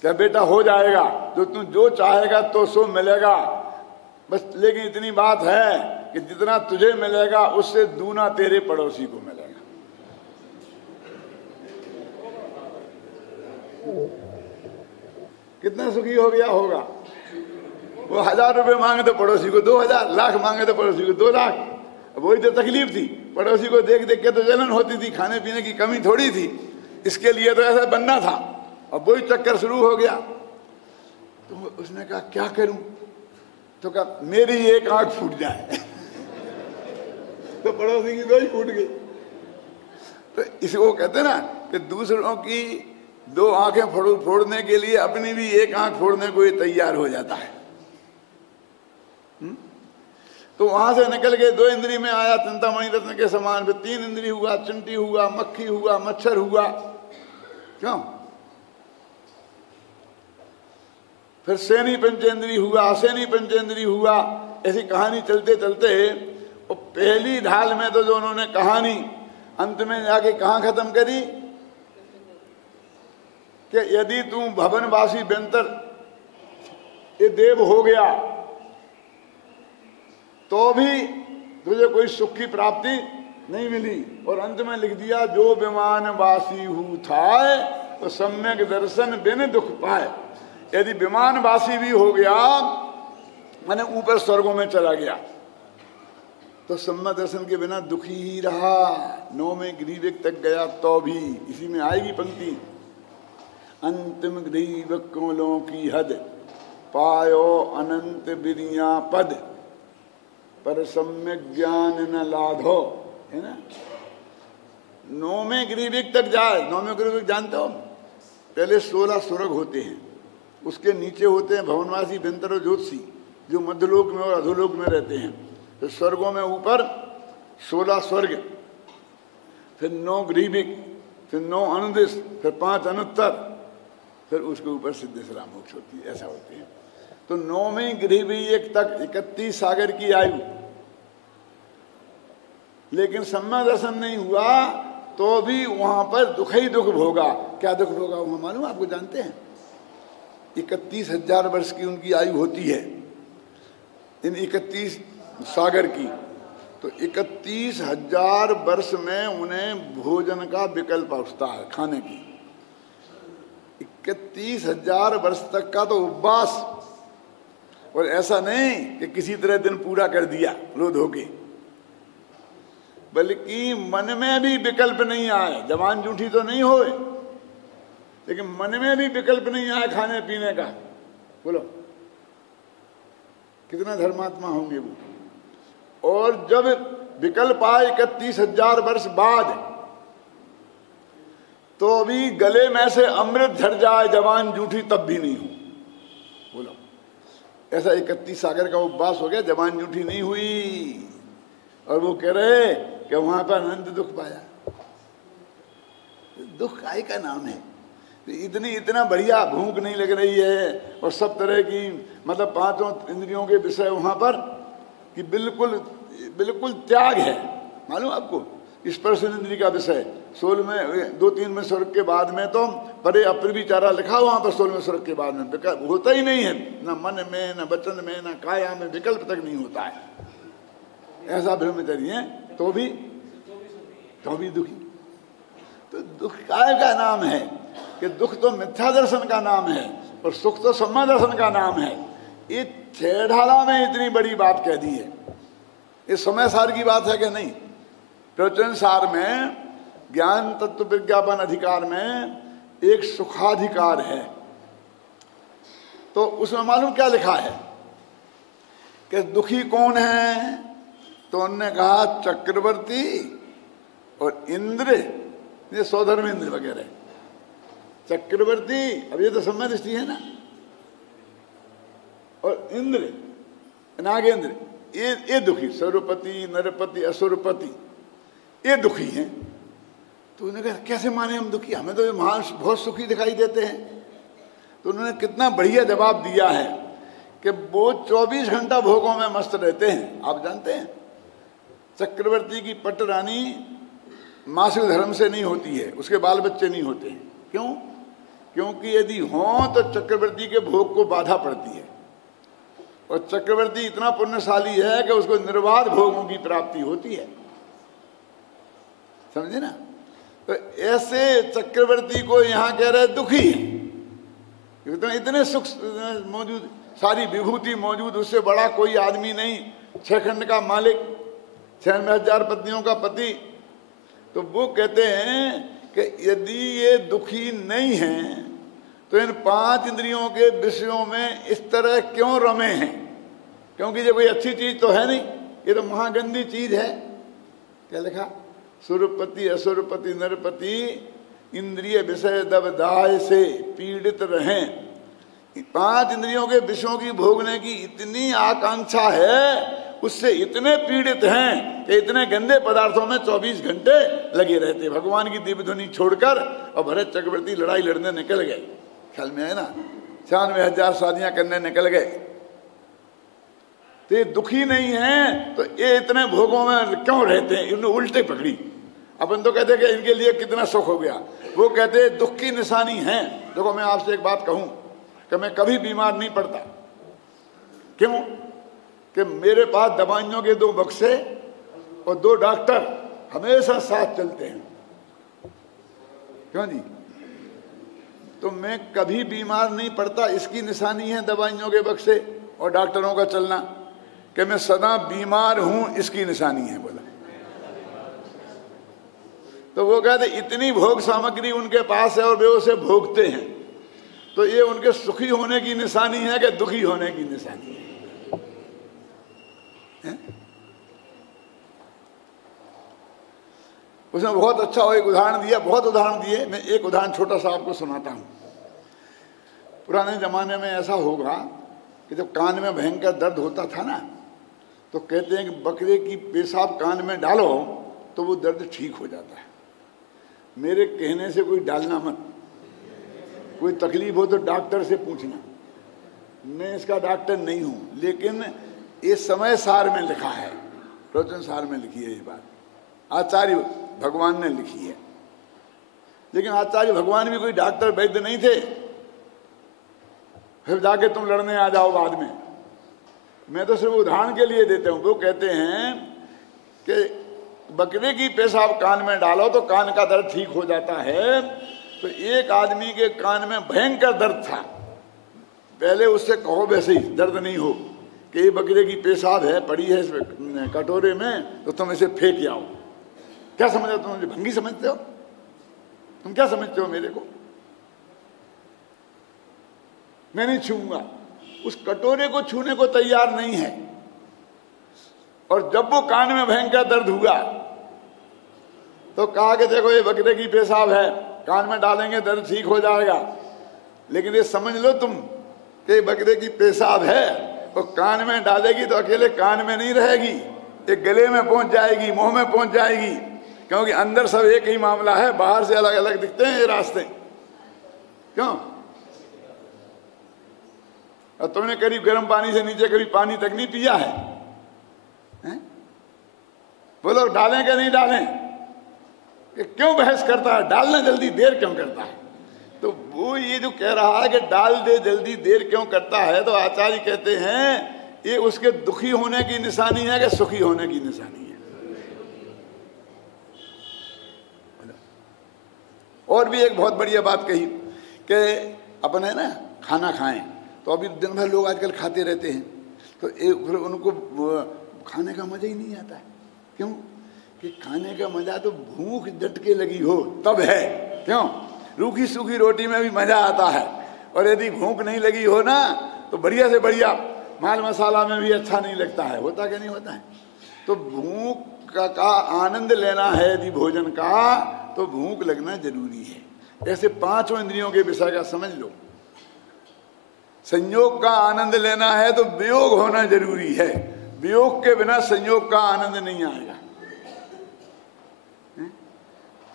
क्या बेटा हो जाएगा, जो तू जो चाहेगा तो सो मिलेगा, बस लेकिन इतनी बात है कि जितना तुझे मिलेगा उससे दूना तेरे पड़ोसी को मिलेगा। कितना सुखी हो गया होगा वो। 1000 रुपए मांगे तो पड़ोसी को 2000, लाख मांगे तो पड़ोसी को 2 लाख। अब वही तो तकलीफ थी, पड़ोसी को देख देख के तो जलन होती थी, खाने पीने की कमी थोड़ी थी, इसके लिए तो ऐसा बनना था। अब वही चक्कर शुरू हो गया। तो उसने कहा क्या करूं? तो कहा मेरी एक आंख फूट जाए। तो पड़ोसी की 2 ही फूट गई। तो इसको कहते ना कि दूसरों की 2 आंखें फोड़ने के लिए अपनी भी एक आंख फोड़ने को ही तैयार हो जाता है। तो वहां से निकल के 2 इंद्री में आया चिंतामणि रत्न के समान, फिर 3 इंद्री हुआ, चिंटी हुआ, मक्खी हुआ, मच्छर हुआ, क्यों? फिर सेनी पंचेंद्री हुआ, असेनी पंचेंद्री हुआ। ऐसी कहानी चलते चलते वो पहली ढाल में तो जो उन्होंने कहानी अंत में जाके कहाँ खत्म करी कि यदि तू भवनवासी बेंतर ये देव हो गया तो भी तुझे कोई सुख की प्राप्ति नहीं मिली। और अंत में लिख दिया जो विमानवासी हु थाए तो सम्यक दर्शन बिन दुख पाए। यदि विमानवासी भी हो गया माने ऊपर स्वर्गों में चला गया तो सम्यक दर्शन के बिना दुखी ही रहा। 9 में ग्रीविक तक गया तो भी, इसी में आएगी पंक्ति, अंतिम ग्रीव कोलों की हद पायो अनंत बिरिया पद पर सम्यक ज्ञान न लाधो, है ना। 9 में ग्रीविक तक जाए। 9 में ग्रीविक जानते हो, पहले 16 स्वर्ग होते हैं, उसके नीचे होते हैं भवनवासी बेंतर और ज्योतिषी जो मध्यलोक में और अधोलोक में रहते हैं। फिर स्वर्गों में ऊपर 16 स्वर्ग, फिर 9 ग्रीविक, फिर 9 अनुदिश, फिर 5 अनुत्तर, फिर उसके ऊपर सिद्धेश्वरा मोक्ष होती है। ऐसा होते हैं। तो 9वीं ग्रीविक तक 31 सागर की आयु, लेकिन सम्यक दर्शन नहीं हुआ तो भी वहां पर दुख ही दुख भोगा। क्या दुख भोगा वहां मालूम आपको, जानते हैं? 31,000 वर्ष की उनकी आयु होती है इन 31 सागर की। तो 31,000 वर्ष में उन्हें भोजन का विकल्प पहुंचता है, खाने की। 31,000 वर्ष तक का तो उपवास, और ऐसा नहीं कि किसी तरह दिन पूरा कर दिया रो धो के, बल्कि मन में भी विकल्प नहीं आए। जवान जूठी तो नहीं होए, लेकिन मन में भी विकल्प नहीं आए खाने पीने का। बोलो कितना धर्मात्मा होंगे वो। और जब विकल्प आए 31,000 वर्ष बाद, तो भी गले में से अमृत झड़ जाए जवान जूठी तब भी नहीं हो। बोलो ऐसा 31 सागर का उपवास हो गया, जवान जूठी नहीं हुई, और वो कह रहे कि वहां पर अनंत दुख पाया। दुख काय का नाम है। इतना बढ़िया भूख नहीं लग रही है, और सब तरह की मतलब 5 इंद्रियों के विषय वहां पर कि बिल्कुल बिल्कुल त्याग है। मालूम आपको, स्पर्श इंद्रिय का विषय 16 में 2-3 में स्वर्ग के बाद में तो परे अपर विचारा लिखा वहां पर 16वें स्वर्ग के बाद में विकल्प होता ही नहीं है, न मन में, न वचन में, न काया में विकल्प तक नहीं होता है। ऐसा ब्रह्मचर्य है तो भी दुखी। तो दुख काय का नाम है कि दुख तो मिथ्या दर्शन का नाम है और सुख तो सम्यक दर्शन का नाम है। ये 6 ढाला में इतनी बड़ी बात कह दी है। ये समय सार की बात है कि नहीं? प्रवचन सार में ज्ञान तत्व विज्ञापन अधिकार में एक सुखाधिकार है, तो उसमें मालूम क्या लिखा है कि दुखी कौन है? तो उन्होंने कहा चक्रवर्ती और इंद्र, ये सौधर्म इंद्र वगैरह। चक्रवर्ती, अब ये तो सम्यक दृष्टि है ना, और इंद्र नागेंद्र, ये दुखी, सर्वपति, नरपति, असुरपति, ये दुखी हैं। तो उन्होंने कहा कैसे माने हम दुखी, हमें तो ये महान बहुत सुखी दिखाई देते हैं। तो उन्होंने कितना बढ़िया जवाब दिया है कि वो 24 घंटा भोगों में मस्त रहते हैं। आप जानते हैं चक्रवर्ती की पट रानी मासिक धर्म से नहीं होती है, उसके बाल बच्चे नहीं होते हैं। क्यों? क्योंकि यदि हों तो चक्रवर्ती के भोग को बाधा पड़ती है, और चक्रवर्ती इतना पुण्यशाली है कि उसको निर्बाध भोगों की प्राप्ति होती है। समझे ना? तो ऐसे चक्रवर्ती को यहाँ कह रहे दुखी है। इतने सुख मौजूद, सारी विभूति मौजूद, उससे बड़ा कोई आदमी नहीं, 6 खंड का मालिक, 96,000 पत्नियों का पति। तो वो कहते हैं कि यदि ये दुखी नहीं हैं तो इन 5 इंद्रियों के विषयों में इस तरह क्यों रमे हैं? क्योंकि ये कोई अच्छी चीज तो है नहीं, ये तो महागंदी चीज है। क्या लिखा? सुरपति, असुरपति, नरपति इंद्रिय विषय दबदाह से पीड़ित रहें। 5 इंद्रियों के विषयों की भोगने की इतनी आकांक्षा है, उससे इतने पीड़ित हैं कि इतने गंदे पदार्थों में 24 घंटे लगे रहते, भगवान की दिव्य ध्वनि छोड़कर। और भरत चक्रवर्ती लड़ाई लड़ने निकल गए, ख्याल में है ना, 96,000 शादियां करने निकल गए। तो ये दुखी नहीं है तो ये इतने भोगों में क्यों रहते हैं? इन्होंने उल्टे पकड़ी। अपन तो कहते कि इनके लिए कितना सुख हो गया, वो कहते दुख की निशानी है। देखो मैं आपसे एक बात कहूं कि मैं कभी बीमार नहीं पड़ता। क्यों? कि मेरे पास दवाइयों के 2 बक्से और 2 डॉक्टर हमेशा साथ चलते हैं। क्यों जी? तो मैं कभी बीमार नहीं पड़ता, इसकी निशानी है दवाइयों के बक्से और डॉक्टरों का चलना। कि मैं सदा बीमार हूं, इसकी निशानी है। बोला तो वो कहते इतनी भोग सामग्री उनके पास है और वे उसे भोगते हैं, तो ये उनके सुखी होने की निशानी है कि दुखी होने की निशानी है? उसने बहुत अच्छा एक उदाहरण दिया, बहुत उदाहरण दिए। मैं एक उदाहरण छोटा सा आपको सुनाता हूं। पुराने जमाने में ऐसा होगा कि जब कान में भयंकर दर्द होता था ना, तो कहते हैं कि बकरे की पेशाब कान में डालो तो वो दर्द ठीक हो जाता है। मेरे कहने से कोई डालना मत, कोई तकलीफ हो तो डॉक्टर से पूछना। मैं इसका डॉक्टर नहीं हूं, लेकिन ये समय सार में लिखा है, प्रवचन सार में लिखी है ये बात, आचार्य भगवान ने लिखी है। लेकिन आचार्य भगवान भी कोई डॉक्टर वैद्य नहीं थे, फिर जाके तुम लड़ने आ जाओ बाद में। मैं तो सिर्फ उदाहरण के लिए देता हूं। वो कहते हैं कि बकरे की पेशाब कान में डालो तो कान का दर्द ठीक हो जाता है। तो एक आदमी के कान में भयंकर दर्द था, पहले उससे कहो वैसे ही दर्द नहीं हो कि ये बकरे की पेशाब है, पड़ी है इस कटोरे में, तो तुम इसे फेंक आओ। क्या समझते हो तुम? मुझे भंगी समझते हो? तुम क्या समझते हो मेरे को? मैं नहीं छूऊंगा। उस कटोरे को छूने को तैयार नहीं है। और जब वो कान में भयंकर दर्द हुआ तो कहा कि देखो ये बकरे की पेशाब है, कान में डालेंगे दर्द ठीक हो जाएगा। लेकिन ये समझ लो तुम कि बकरे की पेशाब है, और कान में डालेगी तो अकेले कान में नहीं रहेगी, ये गले में पहुंच जाएगी, मुंह में पहुंच जाएगी। क्योंकि अंदर सब एक ही मामला है, बाहर से अलग अलग दिखते हैं ये रास्ते। क्यों? और तुमने करीब गर्म पानी से नीचे कभी पानी तक नहीं पिया है? बोलो डालें क्या नहीं डालें? ये क्यों बहस करता है? डालना जल्दी देर क्यों करता है? तो वो ये जो कह रहा है कि डाल दे जल्दी देर क्यों करता है, तो आचार्य कहते हैं ये उसके दुखी होने की निशानी है कि सुखी होने की निशानी है। और भी एक बहुत बढ़िया बात कही कि अपन है ना खाना खाएं, तो अभी दिन भर लोग आजकल खाते रहते हैं, तो फिर उनको खाने का मजा ही नहीं आता है। क्यों? कि खाने का मजा तो भूख झटके लगी हो तब है। क्यों? रूखी सूखी रोटी में भी मजा आता है, और यदि भूख नहीं लगी हो ना तो बढ़िया से बढ़िया माल मसाला में भी अच्छा नहीं लगता है। होता क्या नहीं होता है? तो भूख का आनंद लेना है यदि भोजन का, तो भूख लगना जरूरी है। ऐसे 5 इंद्रियों के विषय का समझ लो। संयोग का आनंद लेना है तो वियोग होना जरूरी है, वियोग के बिना संयोग का आनंद नहीं आएगा।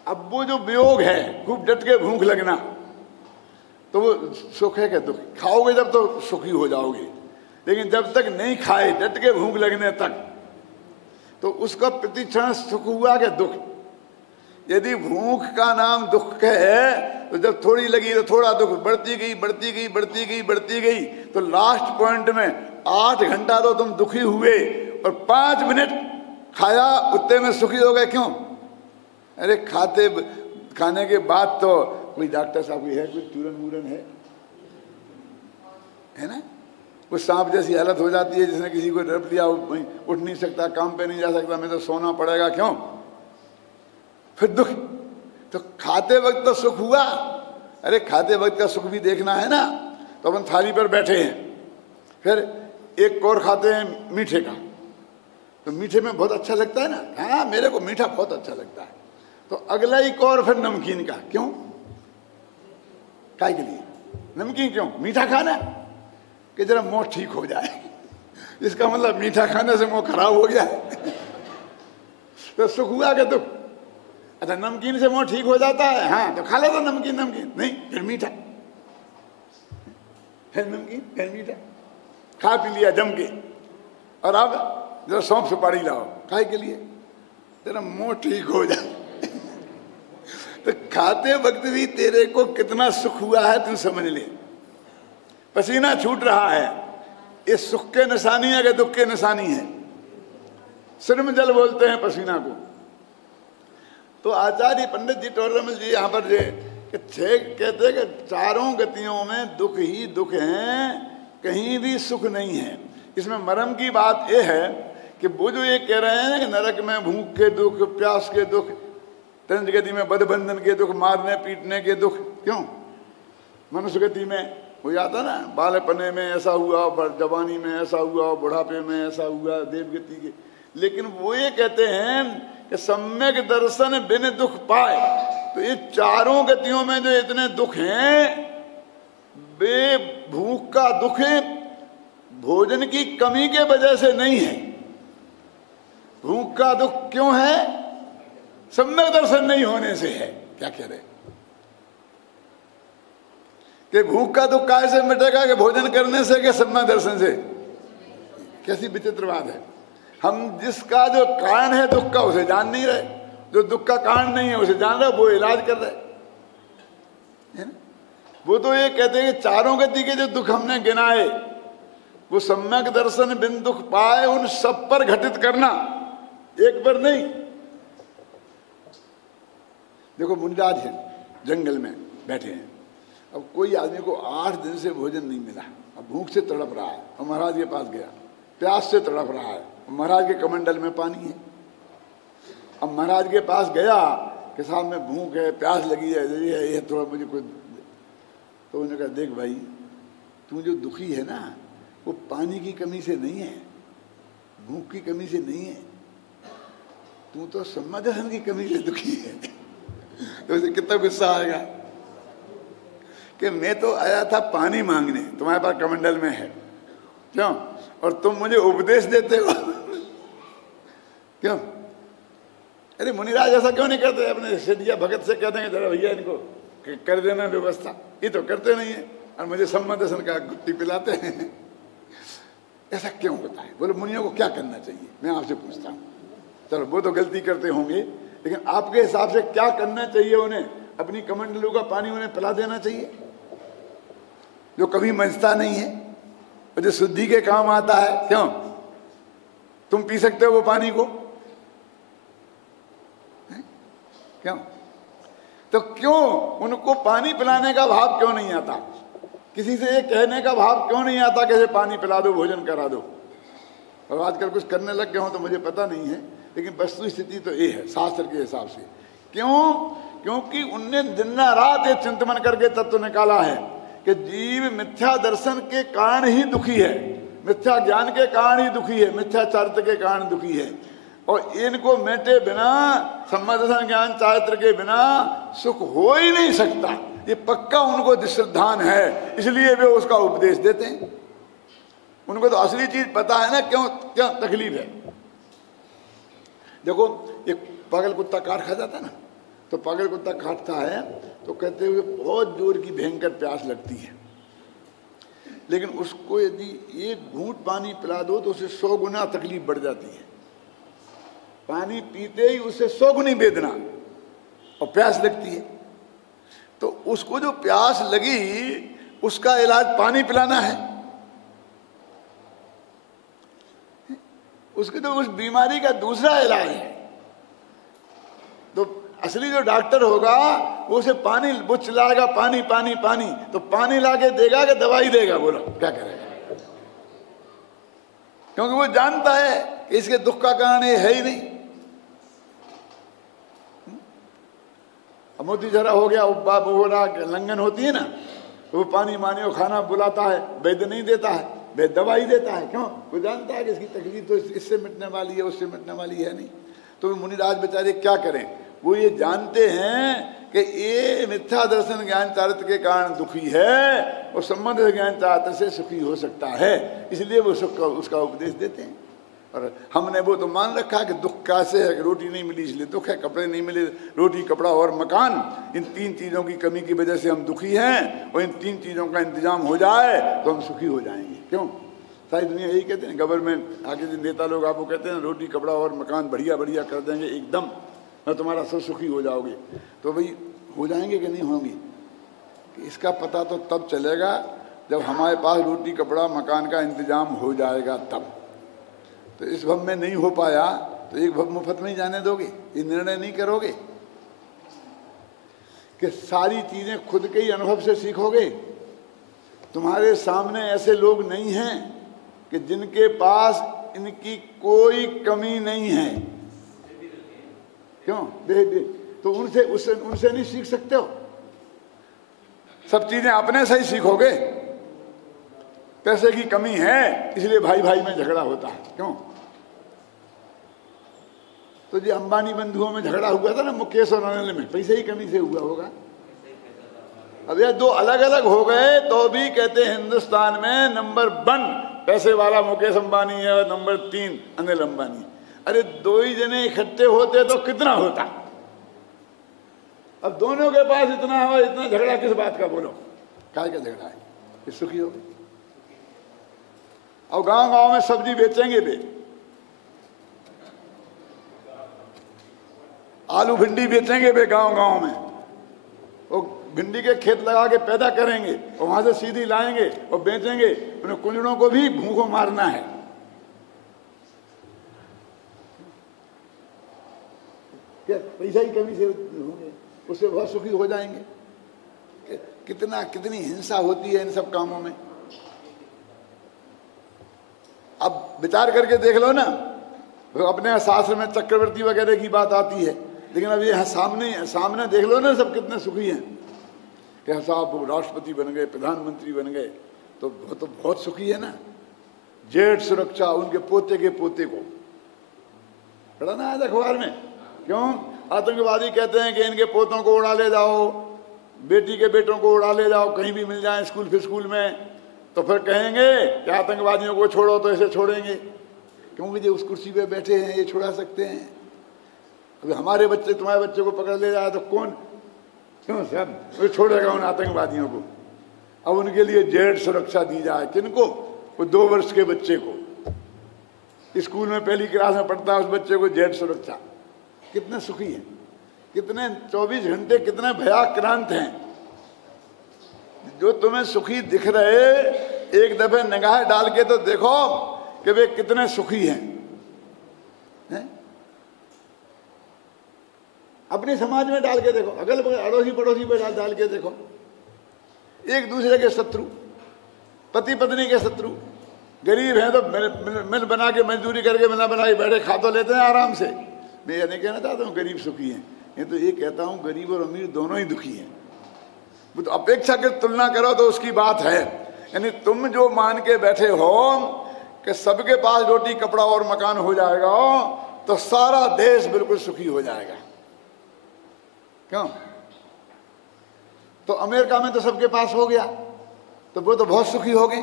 अब वो जो वियोग है, खूब डट के भूख लगना, तो वो सुख है क्या दुख? खाओगे जब तो सुखी हो जाओगे, लेकिन जब तक नहीं खाए डट के भूख लगने तक, तो उसका प्रतिक्षण सुख हुआ क्या दुख? यदि भूख का नाम दुख है तो जब थोड़ी लगी तो थोड़ा दुख बढ़ती गई बढ़ती गई बढ़ती गई बढ़ती गई, तो लास्ट पॉइंट में 8 घंटा तो तुम दुखी हुए और 5 मिनट खाया उतने में सुखी हो गए। क्यों? अरे खाने के बाद तो कोई डॉक्टर साहब की है, कोई चूरन वूरन है ना, कुछ सांप जैसी हालत हो जाती है, जिसने किसी को डर लिया, उठ नहीं सकता, काम पे नहीं जा सकता, मैं तो सोना पड़ेगा। क्यों? फिर दुख। तो खाते वक्त तो सुख हुआ, अरे खाते वक्त का सुख भी देखना है ना। तो अपन थाली पर बैठे हैं, फिर एक कौर खाते हैं मीठे का, तो मीठे में बहुत अच्छा लगता है ना, हाँ मेरे को मीठा बहुत अच्छा लगता है। तो अगला ही कौर फिर नमकीन का। क्यों? काय के लिए नमकीन? क्यों? मीठा खाना कि जरा मुंह ठीक हो जाए। इसका मतलब मीठा खाने से मुंह खराब हो गया तो सुख हुआ कि दुख? अच्छा, नमकीन से मुंह ठीक हो जाता है, हाँ तो खा लो तो नमकीन, नहीं फिर मीठा, फिर नमकीन, फिर मीठा, खा पी लिया जम के, और अब जरा सौंफ सुपारी लाओ, खाए के लिए तेरा मुंह ठीक हो जाए। तो खाते वक्त भी तेरे को कितना सुख हुआ है तू समझ ले। पसीना छूट रहा है, ये सुख के निशानी है कि दुख के निशानी है? सिर में जल बोलते हैं पसीना को। तो आचार्य पंडित जी टोडरमल जी यहाँ पर कहते हैं कि चारों गतियों में दुख ही दुख हैं, कहीं भी सुख नहीं है। इसमें मरम की बात यह है कि वो जो ये कह रहे हैं कि नरक में भूख के दुख, प्यास के दुख, त्रिंज गति में बदबंधन के दुख, मारने पीटने के दुख, क्यों? मनुष्य गति में हो जाता ना, बालपने में ऐसा हुआ, जवानी में ऐसा हुआ, बुढ़ापे में ऐसा हुआ, देवगति के। लेकिन वो ये कहते हैं कि सम्यक दर्शन बिन दुख पाए। तो ये चारों गतियों में जो इतने दुख हैं, वे भूख का दुख भोजन की कमी के वजह से नहीं है। भूख का दुख क्यों है? सम्यक दर्शन नहीं होने से है। क्या कह रहे कि भूख का दुख कैसे मिटेगा? कि भोजन करने से, कि सम्यक दर्शन से? कैसी विचित्र बात है। हम जिसका जो कारण है दुख का उसे जान नहीं रहे, जो दुख का कारण नहीं है उसे जान रहे, वो इलाज कर रहे है ना? वो तो ये कहते हैं कि चारों गति के जो दुख हमने गिनाए वो सम्यक दर्शन बिन दुख पाए, उन सब पर घटित करना, एक पर नहीं। देखो मुनिराज है, जंगल में बैठे हैं, अब कोई आदमी को 8 दिन से भोजन नहीं मिला, अब भूख से तड़प रहा है, और महाराज के पास गया, प्यास से तड़प रहा है, महाराज के कमंडल में पानी है। अब महाराज के पास गया कि साहब में भूख है, प्यास लगी है, ये थोड़ा मुझे कुछ। तो उन्होंने कहा, देख भाई, तू जो दुखी है ना, वो पानी की कमी से नहीं है, भूख की कमी से नहीं है, तू तो सम्यक की कमी से दुखी है। तो उसे कितना गुस्सा आएगा कि मैं तो आया था पानी मांगने, तुम्हारे पास कमंडल में है, क्यों? और तुम मुझे उपदेश देते हो क्यों? अरे मुनिराज ऐसा क्यों नहीं करते? अपने सिद्धिया भगत से कहते हैं, जरा भैया इनको कर देना व्यवस्था, ये तो करते नहीं है, और मुझे सम्यक दर्शन का गुट्टी पिलाते हैं। ऐसा क्यों होता है? बोले मुनियों को क्या करना चाहिए? मैं आपसे पूछता हूँ। चलो वो तो गलती करते होंगे, लेकिन आपके हिसाब से क्या करना चाहिए उन्हें? अपनी कमंडलों का पानी उन्हें पिला देना चाहिए, जो कभी मंजता नहीं है और जो शुद्धि के काम आता है। क्यों? तुम पी सकते हो वो पानी को? क्यों? तो क्यों उनको पानी पिलाने का भाव क्यों नहीं आता? किसी से ये कहने का भाव क्यों नहीं आता कि पानी पिला दो, भोजन करा दो? और आजकल कुछ करने लग गए हो तो मुझे पता नहीं है, लेकिन वस्तु स्थिति तो ये है शास्त्र के हिसाब से। क्यों? क्योंकि उनने दिन रात ये चिंतन करके तत्व निकाला है कि जीव मिथ्या दर्शन के कारण ही दुखी है, मिथ्या ज्ञान के कारण ही दुखी है, मिथ्या चारित्र के कारण दुखी है, और इनको मेटे बिना, सम्यक दर्शन ज्ञान चारित्र के बिना सुख हो ही नहीं सकता। ये पक्का उनको श्रद्धान है, इसलिए वे उसका उपदेश देते हैं। उनको तो असली चीज पता है ना, क्यों क्या तकलीफ है। देखो, एक पागल कुत्ता काट खा जाता ना, तो पागल कुत्ता काटता है तो कहते हुए बहुत जोर की भयंकर प्यास लगती है, लेकिन उसको यदि एक घूंट पानी पिला दो तो उसे 100 गुना तकलीफ बढ़ जाती है। पानी पीते ही उसे 100 गुनी वेदना और प्यास लगती है। तो उसको जो प्यास लगी उसका इलाज पानी पिलाना है। उसके तो उस बीमारी का दूसरा इलाज है। तो असली जो डॉक्टर होगा वो उसे पानी, वो चिल्लाएगा पानी पानी पानी, तो पानी लाके देगा कि दवाई देगा? बोलो क्या करेगा? क्योंकि वो जानता है कि इसके दुख का कारण ये है ही नहीं। मोती झरा हो गया, उपवास हो रहा, लंघन होती है ना, तो वो पानी मानी और खाना बुलाता है, वैद्य नहीं देता है, वैद्य दवाई देता है। क्यों? वो जानता है कि इसकी तकलीफ तो इससे मिटने वाली है, उससे मिटने वाली है नहीं। तो मुनिराज बेचारे क्या करें? वो ये जानते हैं कि ये मिथ्या दर्शन ज्ञान चारित्र के कारण दुखी है और संबंध ज्ञान चारित्र से सुखी हो सकता है, इसलिए वो सुख का उसका उपदेश देते हैं। और हमने वो तो मान रखा कि दुख कैसे है कि रोटी नहीं मिली इसलिए दुख है, कपड़े नहीं मिले, रोटी कपड़ा और मकान, इन 3 चीज़ों की कमी की वजह से हम दुखी हैं, और इन 3 चीज़ों का इंतजाम हो जाए तो हम सुखी हो जाएंगे। क्यों? सारी दुनिया यही कहते हैं, गवर्नमेंट आगे जो नेता लोग आपको कहते हैं रोटी कपड़ा और मकान बढ़िया बढ़िया कर देंगे एकदम, और तुम्हारा सब सुखी हो जाओगे। तो भाई हो जाएंगे कि नहीं होंगे, इसका पता तो तब चलेगा जब हमारे पास रोटी कपड़ा मकान का इंतजाम हो जाएगा तब। तो इस भव में नहीं हो पाया तो एक भव मुफ्त में ही जाने दोगे? ये निर्णय नहीं करोगे कि सारी चीजें खुद के ही अनुभव से सीखोगे? तुम्हारे सामने ऐसे लोग नहीं हैं कि जिनके पास इनकी कोई कमी नहीं है। क्यों? तो उनसे नहीं सीख सकते हो? सब चीजें अपने से ही सीखोगे। पैसे की कमी है इसलिए भाई भाई में झगड़ा होता है। क्यों? तो जो अंबानी बंधुओं में झगड़ा हुआ था ना, मुकेश और अनिल में, पैसे की कमी से हुआ होगा। अब ये 2 अलग अलग हो गए तो भी कहते हैं हिंदुस्तान में नंबर 1 पैसे वाला मुकेश अंबानी है और नंबर 3 अनिल अंबानी। अरे 2 ही जने इकट्ठे होते तो कितना होता? अब दोनों के पास इतना हो, इतना झगड़ा किस बात का? बोलो काय का झगड़ा है? ये सुखी हो गए। और गांव गांव में सब्जी बेचेंगे वे, आलू भिंडी बेचेंगे वे गांव गांव में, और भिंडी के खेत लगा के पैदा करेंगे और वहां से सीधी लाएंगे और बेचेंगे। उन्हें कुंजड़ों को भी भूखों मारना है। क्या पैसा की कमी से होंगे? उससे बहुत सुखी हो जाएंगे। कितनी हिंसा होती है इन सब कामों में। अब विचार करके देख लो ना, अपने शास्त्र में चक्रवर्ती वगैरह की बात आती है, लेकिन अब ये सामने देख लो ना, सब कितने सुखी हैं। क्या साहब वो राष्ट्रपति बन गए, प्रधानमंत्री बन गए, तो बहुत सुखी है ना। जेठ सुरक्षा उनके पोते के पोते को पढ़ा ना आज अखबार में। क्यों? आतंकवादी कहते हैं कि इनके पोतों को उड़ा ले जाओ, बेटी के बेटों को उड़ा ले जाओ, कहीं भी मिल जाए स्कूल में, तो फिर कहेंगे कि आतंकवादियों को छोड़ो तो ऐसे छोड़ेंगे। क्योंकि जो उस कुर्सी पे बैठे हैं ये छुड़ा सकते हैं। अभी हमारे बच्चे तुम्हारे बच्चे को पकड़ ले जाए तो कौन, क्यों सब वो छोड़ेगा उन आतंकवादियों को? अब उनके लिए जेड सुरक्षा दी जाए। किनको? वो 2 वर्ष के बच्चे को, स्कूल में पहली क्लास में पढ़ता है उस बच्चे को जेड सुरक्षा। कितने सुखी हैं, कितने 24 घंटे कितने भयाक्रांत हैं। जो तुम्हें सुखी दिख रहे, एक दफे निगाह डाल के तो देखो कि वे कितने सुखी हैं। अपने समाज में डाल के देखो, अगल बगल अड़ोसी पड़ोसी में डाल के देखो, एक दूसरे के शत्रु, पति पत्नी के शत्रु, गरीब हैं तो मिल बना के मजदूरी करके मिला बना के बैठे खा तो लेते हैं आराम से। मैं ये नहीं कहना चाहता हूँ गरीब सुखी हैं, ये तो ये कहता हूँ गरीब और अमीर दोनों ही दुखी हैं। वो तो अपेक्षाकृत तुलना करो तो उसकी बात है। यानी तुम जो मान के बैठे हो कि सबके पास रोटी कपड़ा और मकान हो जाएगा तो सारा देश बिल्कुल सुखी हो जाएगा। क्यों? तो अमेरिका में तो सबके पास हो गया तो वो तो बहुत सुखी हो गए।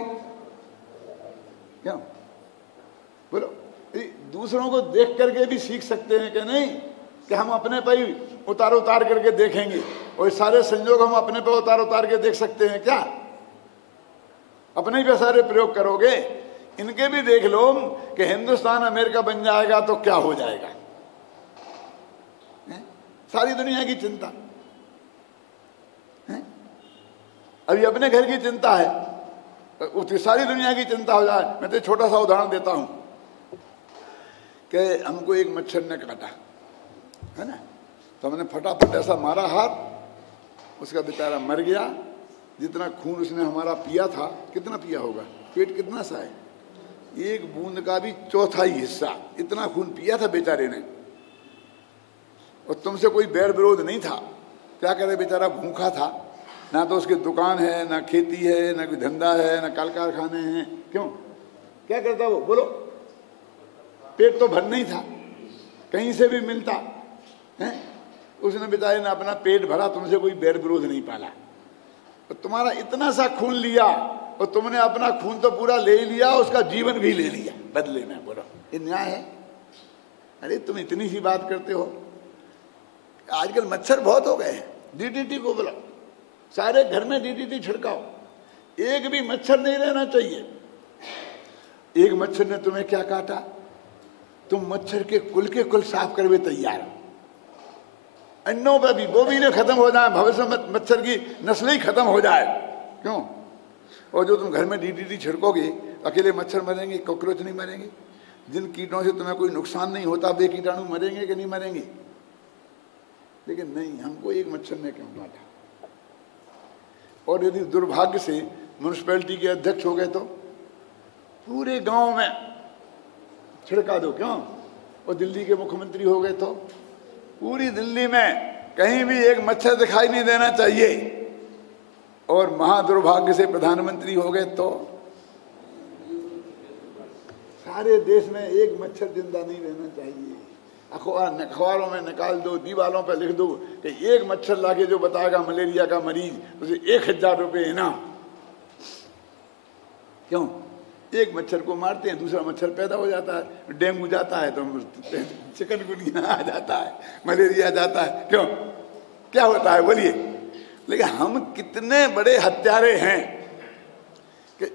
क्यों? बोलो, दूसरों को देख करके भी सीख सकते हैं कि नहीं कि हम अपने पर ही उतार करके देखेंगे, और सारे संयोग हम अपने पे उतार के देख सकते हैं क्या? अपने पे सारे प्रयोग करोगे। इनके भी देख लो कि हिंदुस्तान अमेरिका बन जाएगा तो क्या हो जाएगा। सारी दुनिया की चिंता है। अभी अपने घर की चिंता है, उसकी सारी दुनिया की चिंता हो जाए। मैं तो छोटा सा उदाहरण देता हूं कि हमको एक मच्छर ने काटा है ना, तो हमने फटाफट ऐसा मारा हाथ, उसका बेचारा मर गया। जितना खून उसने हमारा पिया था, कितना पिया होगा, पेट कितना सा है, एक बूंद का भी चौथाई हिस्सा इतना खून पिया था बेचारे ने। और तुमसे कोई बैर विरोध नहीं था, क्या करे बेचारा भूखा था, ना तो उसकी दुकान है, ना खेती है, ना कोई धंधा है, ना कल कारखाने हैं। क्यों? क्या करता वो? बोलो, पेट तो भर नहीं था, कहीं से भी मिलता है उसने बेचारे ने अपना पेट भरा, तुमसे कोई बैर विरोध नहीं पाला। तो तुम्हारा इतना सा खून लिया और तुमने अपना खून तो पूरा ले लिया, उसका जीवन भी ले लिया बदले में। बोलो ये न्याय है? अरे तुम इतनी सी बात करते हो। आजकल मच्छर बहुत हो गए हैं, डीडीटी को बुलाओ, सारे घर में डीडीटी छिड़काओ, एक भी मच्छर नहीं रहना चाहिए। एक मच्छर ने तुम्हें क्या काटा, तुम मच्छर के कुल साफ करवे तैयार हो। अन्नों पे भी वो भी ने खत्म हो जाए, भविष्य में मच्छर की नस्ल ही खत्म हो जाए। क्यों? और जो तुम घर में डीडीटी छिड़कोगे, अकेले मच्छर मरेंगे, कॉकरोच नहीं मरेंगे? जिन कीटों से तुम्हें कोई नुकसान नहीं होता वे कीटाणु मरेंगे कि नहीं मरेंगे? लेकिन नहीं, हमको एक मच्छर ने क्यों काटा। और यदि दुर्भाग्य से म्यूनिसिपैलिटी के अध्यक्ष हो गए तो पूरे गांव में छिड़का दो। क्यों? और दिल्ली के मुख्यमंत्री हो गए तो पूरी दिल्ली में कहीं भी एक मच्छर दिखाई नहीं देना चाहिए। और महादुर्भाग्य से प्रधानमंत्री हो गए तो सारे देश में एक मच्छर जिंदा नहीं रहना चाहिए। अखबारों में निकाल दो, दीवारों पर लिख दो कि एक मच्छर लाके जो बताएगा मलेरिया का मरीज उसे 1000 रुपये इनाम। क्यों? एक मच्छर को मारते हैं, दूसरा मच्छर पैदा हो जाता है, डेंगू जाता है तो चिकनगुनिया आ जाता है, मलेरिया जाता है। क्यों? क्या होता है बोलिए? लेकिन हम कितने बड़े हत्यारे हैं कि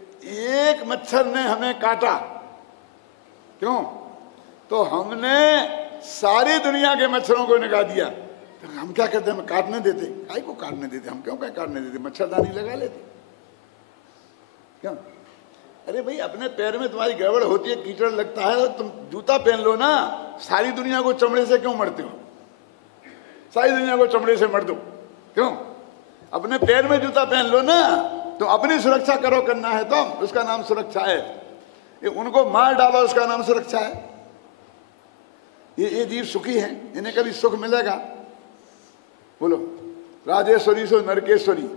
एक मच्छर ने हमें काटा। क्यों? तो हमने सारी दुनिया के मच्छरों को निकाल दिया। तो हम क्या करते हैं? हम काटने देते। काय को काटने देते? हम क्यों क्या काटने देते? मच्छरदानी लगा लेते। क्यों? अरे भाई, अपने पैर में तुम्हारी गड़बड़ होती है, कीचड़ लगता है, तुम जूता पहन लो ना। सारी दुनिया को चमड़े से क्यों मरते हो? सारी दुनिया को चमड़े से मर दो। क्यों? अपने पैर में जूता पहन लो ना। तो अपनी सुरक्षा करो, करना है तो उसका नाम सुरक्षा है। ये उनको मार डालो, उसका नाम सुरक्षा है। ये जीव सुखी हैं, इन्हें कभी सुख मिलेगा? बोलो, राजेश्वरी सो नरकेश्वरी,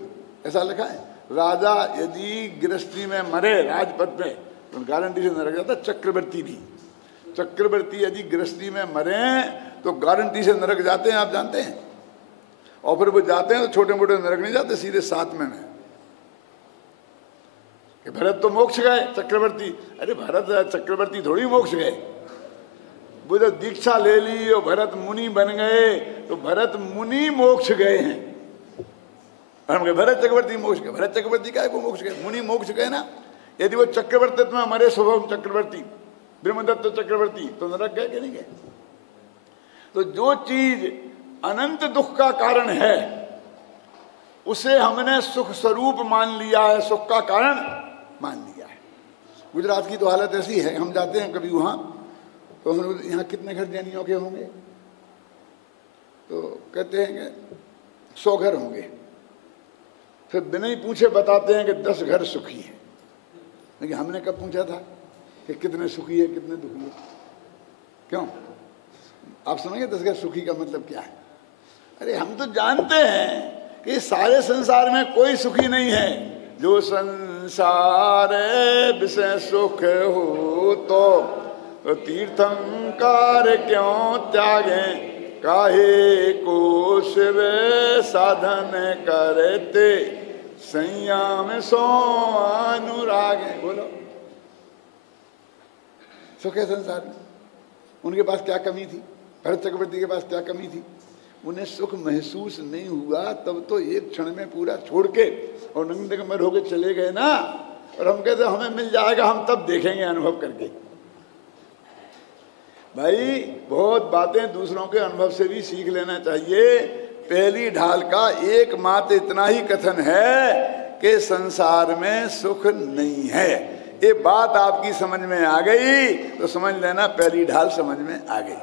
ऐसा लिखा है। राजा यदि गृहस्थी में मरे राजपथ पे तो गारंटी से नरक जाता। चक्रवर्ती भी, चक्रवर्ती यदि गृहस्थी में मरे तो गारंटी से नरक जाते हैं, आप जानते हैं। और फिर वो जाते हैं तो छोटे मोटे नरक नहीं जाते, सीधे 7 में कि भरत तो मोक्ष गए, चक्रवर्ती। अरे भरत चक्रवर्ती थोड़ी मोक्ष गए। वो जब दीक्षा ले ली और भरत मुनि बन गए तो भरत मुनि मोक्ष गए हैं। और हम भरत चक्रवर्ती मोक्ष गए। भरत चक्रवर्ती का है वो मोक्ष गए, मुनि मोक्ष गए ना। यदि वो चक्रवर्तित्व में हमारे शुभम चक्रवर्ती, ब्रह्मदत्त चक्रवर्ती, तो नरक गए कि नहीं गए? तो जो चीज अनंत दुख का कारण है उसे हमने सुख स्वरूप मान लिया है, सुख का कारण मान लिया है। गुजरात की तो हालत ऐसी है, हम जाते हैं कभी वहां तो हम, यहाँ कितने घर जैनियों के होंगे? तो कहते हैं कि 100 घर होंगे। फिर बिना ही पूछे बताते हैं कि 10 घर सुखी हैं। लेकिन हमने कब पूछा था कि कितने सुखी है, कितने दुखी है? क्यों? आप समझेंगे 10 घर सुखी का मतलब क्या है? अरे हम तो जानते हैं कि सारे संसार में कोई सुखी नहीं है। जो संसार विषय सुख हो तो तीर्थंकार क्यों त्यागे, काहे को शिव साधन करते, संयम सो अनुरागे। बोलो, सुख है संसार में। उनके पास क्या कमी थी? भरत चक्रवर्ती के पास क्या कमी थी? उन्हें सुख महसूस नहीं हुआ, तब तो एक क्षण में पूरा छोड़ के और नंगनगर होके चले गए ना। और हम कहते हमें मिल जाएगा, हम तब देखेंगे अनुभव करके। भाई, बहुत बातें दूसरों के अनुभव से भी सीख लेना चाहिए। पहली ढाल का एकमात्र इतना ही कथन है कि संसार में सुख नहीं है। ये बात आपकी समझ में आ गई तो समझ लेना, पहली ढाल समझ में आ गई।